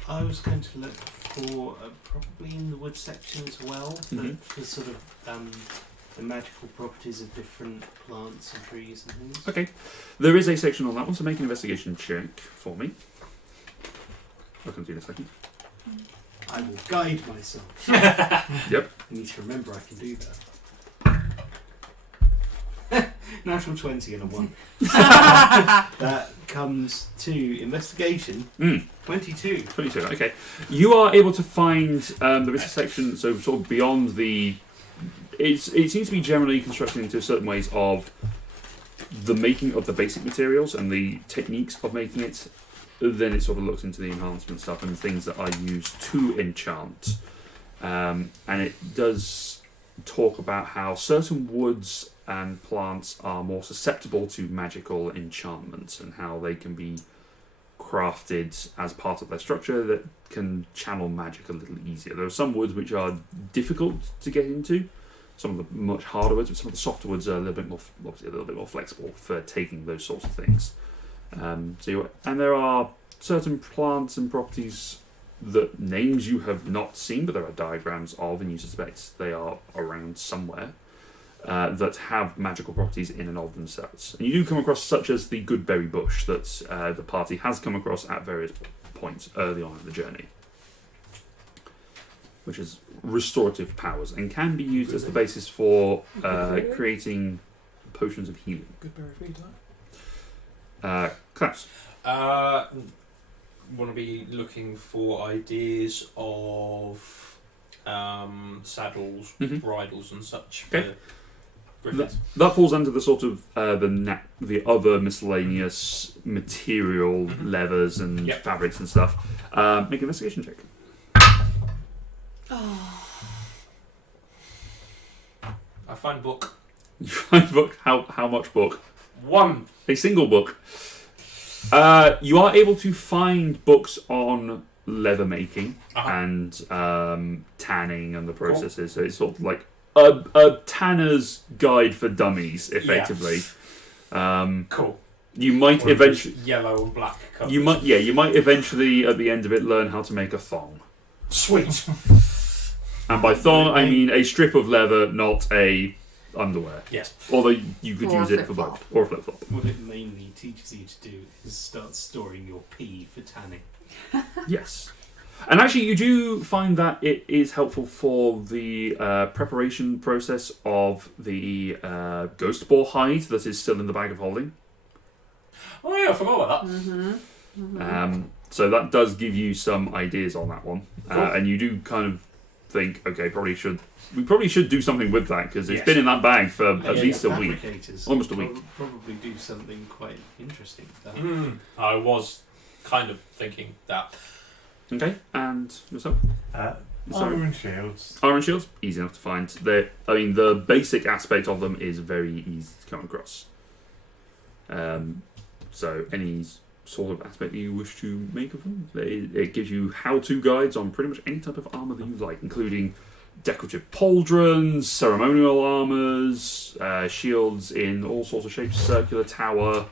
I was going to look for probably in the wood section as well, for sort of the magical properties of different plants and trees and things. Okay, there is a section on that one, so make an investigation check for me. I'll come to you in a second. I will guide myself. Yep. I need to remember I can do that. Natural 20 and a 1. That comes to investigation. 22. 22, okay. You are able to find, there is a section, so sort of beyond the... it seems to be generally constructed into certain ways of the making of the basic materials and the techniques of making it. Then it sort of looks into the enhancement stuff and things that are used to enchant. And it does talk about how certain woods and plants are more susceptible to magical enchantments and how they can be crafted as part of their structure that can channel magic a little easier. There are some woods which are difficult to get into, some of the much harder woods, but some of the softer woods are a little bit more, obviously a little bit more flexible for taking those sorts of things. And there are certain plants and properties that names you have not seen, but there are diagrams of, and you suspect they are around somewhere, that have magical properties in and of themselves. And you do come across such as the goodberry bush that the party has come across at various points early on in the journey, which is restorative powers and can be used as the basis for creating potions of healing. Good berry feed, huh? Klaus. Want to be looking for ideas of saddles, Mhm. bridles, and such Okay. for griffins. That falls under the sort of the other miscellaneous material, Mhm. leathers and Yep. fabrics and stuff. Make an investigation check. I find book. You find book. How much book? 1. A single book. You are able to find books on leather making Uh-huh. and tanning and the processes. So it's sort of like a tanner's guide for dummies, effectively. Cool. You might Or eventually. just yellow and black colours. You might eventually at the end of it learn how to make a thong. Sweet. And by thong I mean a strip of leather, not a underwear. Yes. Although you could Or a use it for flip-flop. both, or a flip flop. What it mainly teaches you to do is start storing your pee for tanning. Yes. And actually, you do find that it is helpful for the preparation process of the ghost boar hide that is still in the bag of holding. Oh yeah, I forgot about that. Mm-hmm. So that does give you some ideas on that one. Cool. And you do kind of think, okay, we probably should do something with that because it's Yes. been in that bag for at Yeah, least a week. fabricators Almost a week. Probably do something quite interesting with that. I was kind of thinking that. Okay, and yourself? Sorry. Armour and shields. Armor and shields, easy enough to find. The basic aspect of them is very easy to come across. So any sort of aspect you wish to make of them, it gives you how-to guides on pretty much any type of armor that you like, including decorative pauldrons, ceremonial armors, shields in all sorts of shapes, circular tower,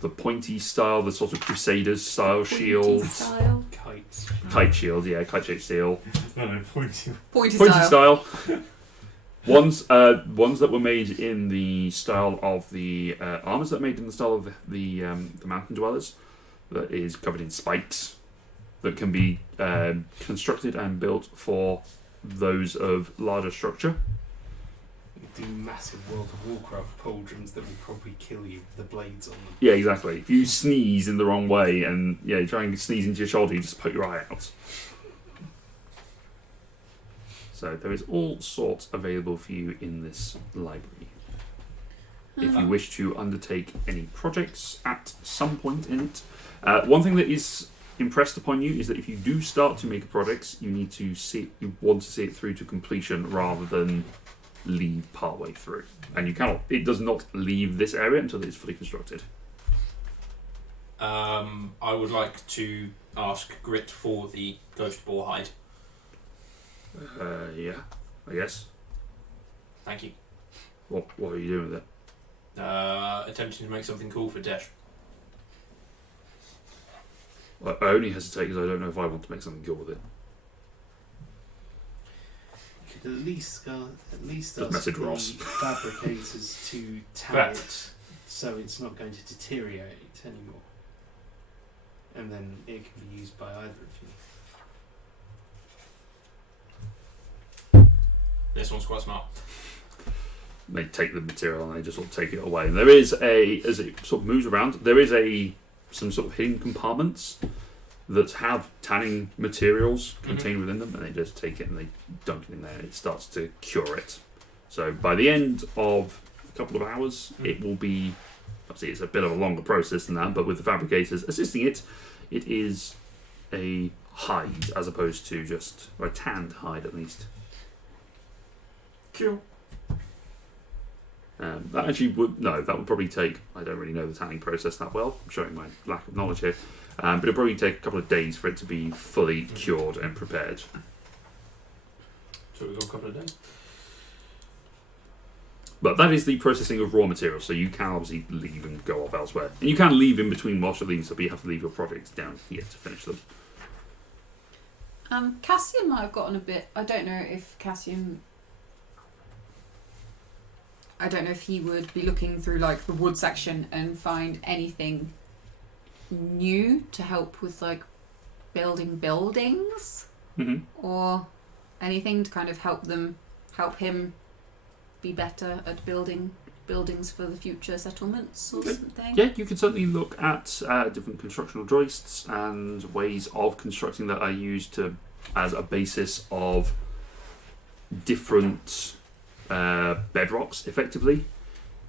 the pointy style, the sort of crusaders style shields, Kites. kite shields, kite-shaped steel. No, pointy. Pointy Pointy style. style. ones that were made in the style of the armors that are made in the style of the mountain dwellers, that is covered in spikes, that can be constructed and built for those of larger structure. Do massive World of Warcraft pauldrons that will probably kill you with the blades on them. Yeah, exactly. If you sneeze in the wrong way and you try and sneeze into your shoulder, you just poke your eye out. So there is all sorts available for you in this library. If you wish to undertake any projects at some point in it, one thing that is impressed upon you is that if you do start to make projects, you want to see it through to completion rather than leave partway through. And you cannot. It does not leave this area until it is fully constructed. I would like to ask Grit for the ghost boar hide. Yeah, I guess. Thank you. What are you doing with it? Attempting to make something cool for Desh. I only hesitate because I don't know if I want to make something cool with it. You could at least Just ask message the Ross. fabricators to tan Right. it so it's not going to deteriorate anymore. And then it can be used by either of you. This one's quite smart. They take the material and they just sort of take it away. And there is as it sort of moves around, there is some sort of hidden compartments that have tanning materials contained within them, and they just take it and they dunk it in there, and it starts to cure it. So by the end of a couple of hours, it will be. Obviously, it's a bit of a longer process than that, but with the fabricators assisting it, it is a hide as opposed to just a tanned hide, at least. Cool. That actually that would probably take. I don't really know the tanning process that well. I'm showing my lack of knowledge here, but it'll probably take a couple of days for it to be fully cured and prepared. So we've got a couple of days. But that is the processing of raw materials, so you can obviously leave and go off elsewhere, and you can leave in between whilst you're leaving, so you have to leave your projects down here to finish them. Cassian might have gotten a bit. I don't know if Cassian. I don't know if he would be looking through like the wood section and find anything new to help with like building buildings or anything to kind of help him be better at building buildings for the future settlements or Okay. something? Yeah, you can certainly look at different constructional joists and ways of constructing that are used as a basis of different bedrocks, effectively.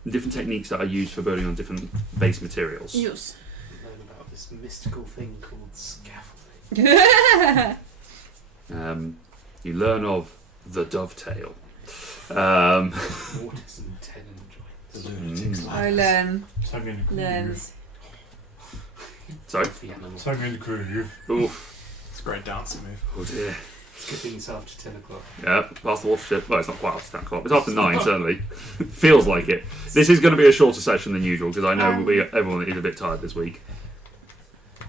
Different techniques that are used for building on different base materials. Yes. Learn about this mystical thing called scaffolding. You learn of the dovetail. Mortise and tenon The joints. lunatic's I learn. Tongue in the groove. Learns. Sorry? The animal. Tongue in the groove. Oof. It's a great dancing move. Oh dear. Skipping us after 10 o'clock. Yeah, past the watershed. Well, it's not quite after 10 o'clock. It's after 9, certainly. Feels like it. This is going to be a shorter session than usual because I know everyone is a bit tired this week.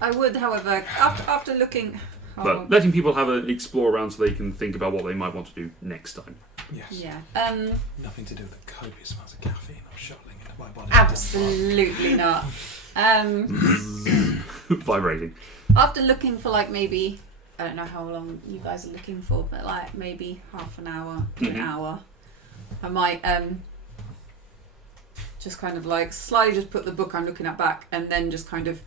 I would, however, after looking. But letting people have an explore around so they can think about what they might want to do next time. Yes. Yeah. Nothing to do with the copious amounts of caffeine I'm shuttling into my body. Absolutely not. Vibrating. After looking for like maybe, I don't know how long you guys are looking for, but like maybe half an hour to an Mhm. hour, I might just kind of like slightly just put the book I'm looking at back and then just kind of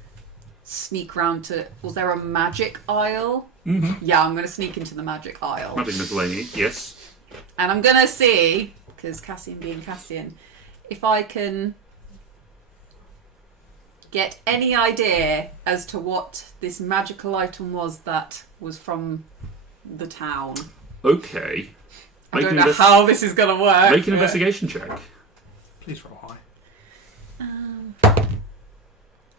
sneak round to, was there a magic aisle? Mm-hmm. Yeah, I'm going to sneak into the magic aisle. Magic miscellany, yes. And I'm going to see, because Cassian being Cassian, if I can get any idea as to what this magical item was that was from the town. Okay. I don't know how this is going to work. Make an but- investigation check. Please roll high.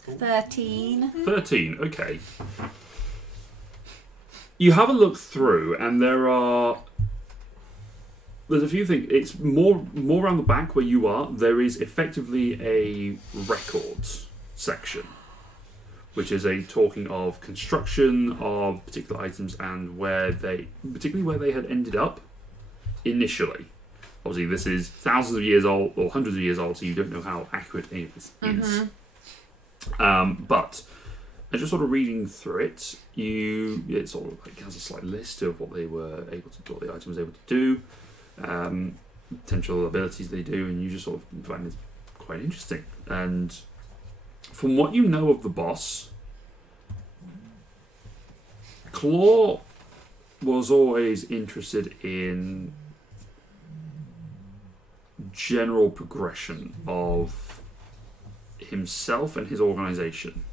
13. 13, okay. You have a look through, and there's a few things. It's more around the back where you are. There is effectively a records section, which is a talking of construction of particular items and particularly where they had ended up initially. Obviously, this is thousands of years old or hundreds of years old, so you don't know how accurate any of this is. But as you're sort of reading through it, it sort of like has a slight list of what the item was able to do, potential abilities they do, and you just sort of find it quite interesting. And from what you know of the boss, Claw was always interested in general progression of himself and his organization.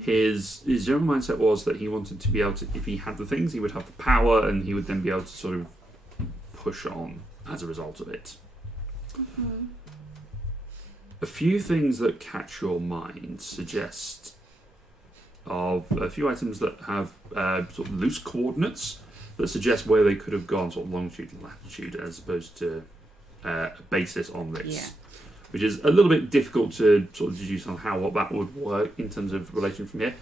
His general mindset was that he wanted to be able to, if he had the things, he would have the power, and he would then be able to sort of push on as a result of it. A few things that catch your mind suggest of a few items that have sort of loose coordinates that suggest where they could have gone, sort of longitude and latitude, as opposed to a basis on this. Yeah. Which is a little bit difficult to sort of deduce on how that would work in terms of relation from here,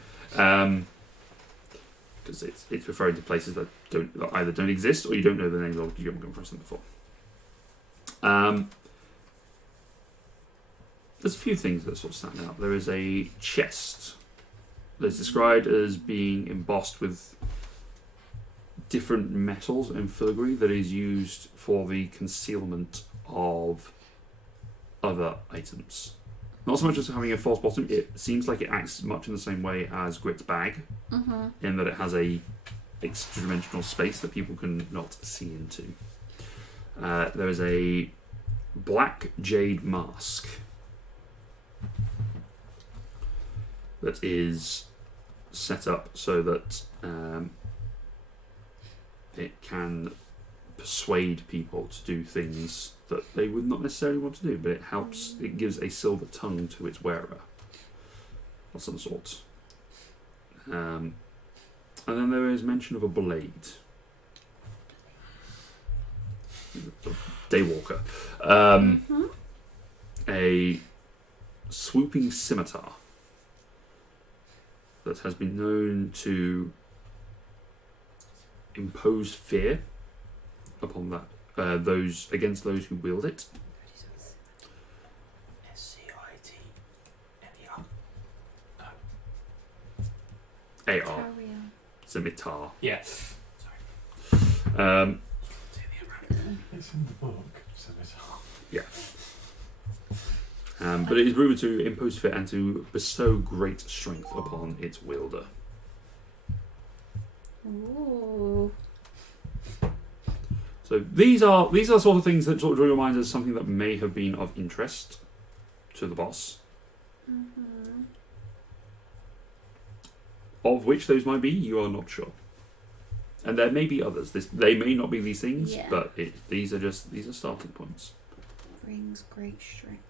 because it's referring to places that either don't exist or you don't know the names of, you haven't come across them before. There's a few things that sort of stand out. There is a chest that's described as being embossed with different metals and filigree that is used for the concealment of other items. Not so much as having a false bottom, it seems like it acts much in the same way as Grit's bag, in that it has a extra-dimensional space that people can not see into. There is a black jade mask that is set up so that it can persuade people to do things that they would not necessarily want to do, but it gives a silver tongue to its wearer of some sort. And then there is mention of a blade. Daywalker. A swooping scimitar that has been known to impose fear upon against those who wield it. SCITNER. AR. Scimitar. Yeah. It's in the book. Yeah. But it is rumoured to impose fit and to bestow great strength upon its wielder. Ooh. So these are sort of things that sort of draw your mind as something that may have been of interest to the boss. Mm-hmm. Of which those might be, you are not sure. And there may be others. They may not be these things, Yeah. but these are starting points. Brings great strength.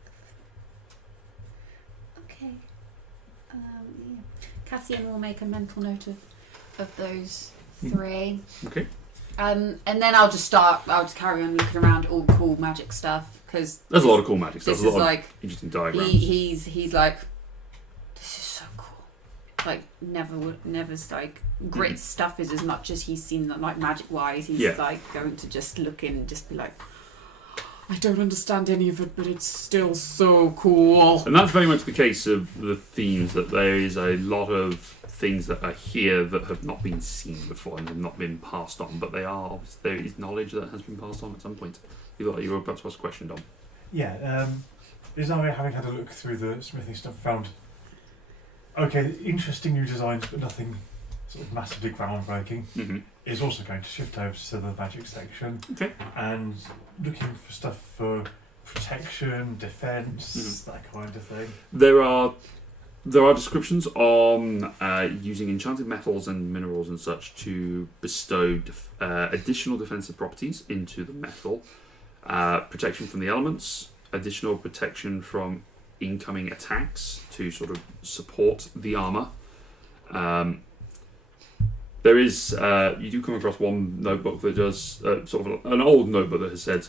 Okay. Yeah. Cassian will make a mental note of those three. Okay. And then I'll just carry on looking around all cool magic stuff because There's a lot of cool magic stuff. this There's a is lot like of interesting diagrams. he's like, this is so cool. Like never's like great stuff is as much as he's seen like magic wise. He's like going to just look in and just be like, I don't understand any of it, but it's still so cool. And that's very much the case of the themes, that there is a lot of things that are here that have not been seen before and have not been passed on, but there is knowledge that has been passed on at some point. You were about to ask a question, Dom. Yeah, Isari, having had a look through the smithing stuff, found interesting new designs, but nothing sort of massively groundbreaking. Mm-hmm. Is also going to shift over to the magic section. Okay. And looking for stuff for protection, defense, that kind of thing. There are descriptions on using enchanted metals and minerals and such to bestow additional defensive properties into the metal, protection from the elements, additional protection from incoming attacks to sort of support the armor. There is, you do come across one notebook that does sort of an old notebook that has said,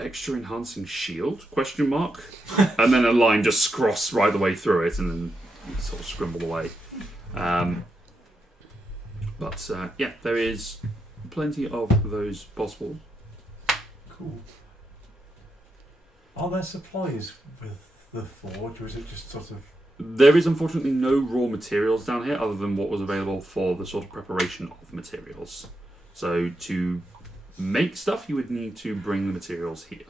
extra enhancing shield, ? And then a line just cross right the way through it and then sort of scribbled away. But there is plenty of those possible. Cool. Are there supplies with the forge, or is it just sort of... There is unfortunately no raw materials down here other than what was available for the sort of preparation of materials. So to make stuff, you would need to bring the materials here.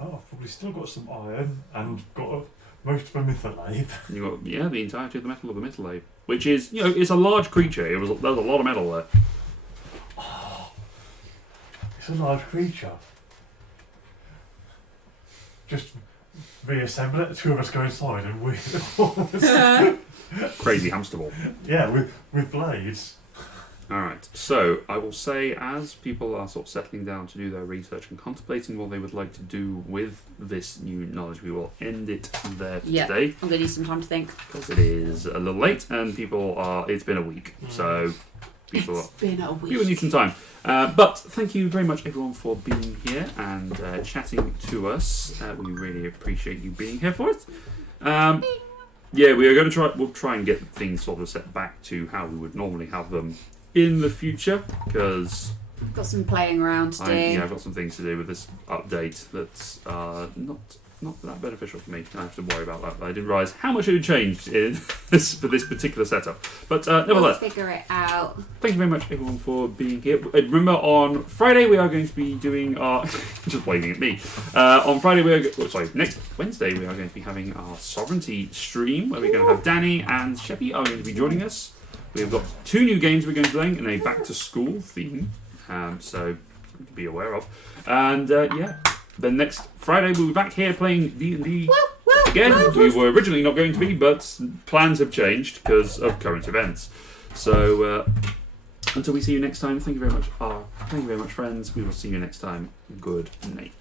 Oh, I've probably still got some iron and got most of a mytholate. You got the entirety of the metal of the mytholate, which is it's a large creature. There's a lot of metal there. Oh, it's a large creature. Just reassemble it. Two of us go inside and we Crazy hamster ball. Yeah, with blades. Alright, so I will say, as people are sort of settling down to do their research and contemplating what they would like to do with this new knowledge, we will end it there for today. I'm going to need some time to think. Because it is a little late and it's been a week, so people need some time. But thank you very much everyone for being here and chatting to us. We really appreciate you being here for it. We'll try and get things sort of set back to how we would normally have them in the future, because I've got some playing around to do. I've got some things to do with this update that's not that beneficial for me. I have to worry about that. I didn't realise how much it had changed for this particular setup. But nevertheless, we'll figure it out. Thank you very much everyone for being here. Remember, on Friday we are going to be doing our just waving at me. On Friday next Wednesday we are going to be having our Sovereignty stream where we're going to have Danny and Sheppy are going to be joining us. We've got 2 new games we're going to be playing in a back to school theme, so something to be aware of. And then next Friday we'll be back here playing D&D again. We were originally not going to be, but plans have changed because of current events. So until we see you next time, thank you very much, friends. We will see you next time. Good night.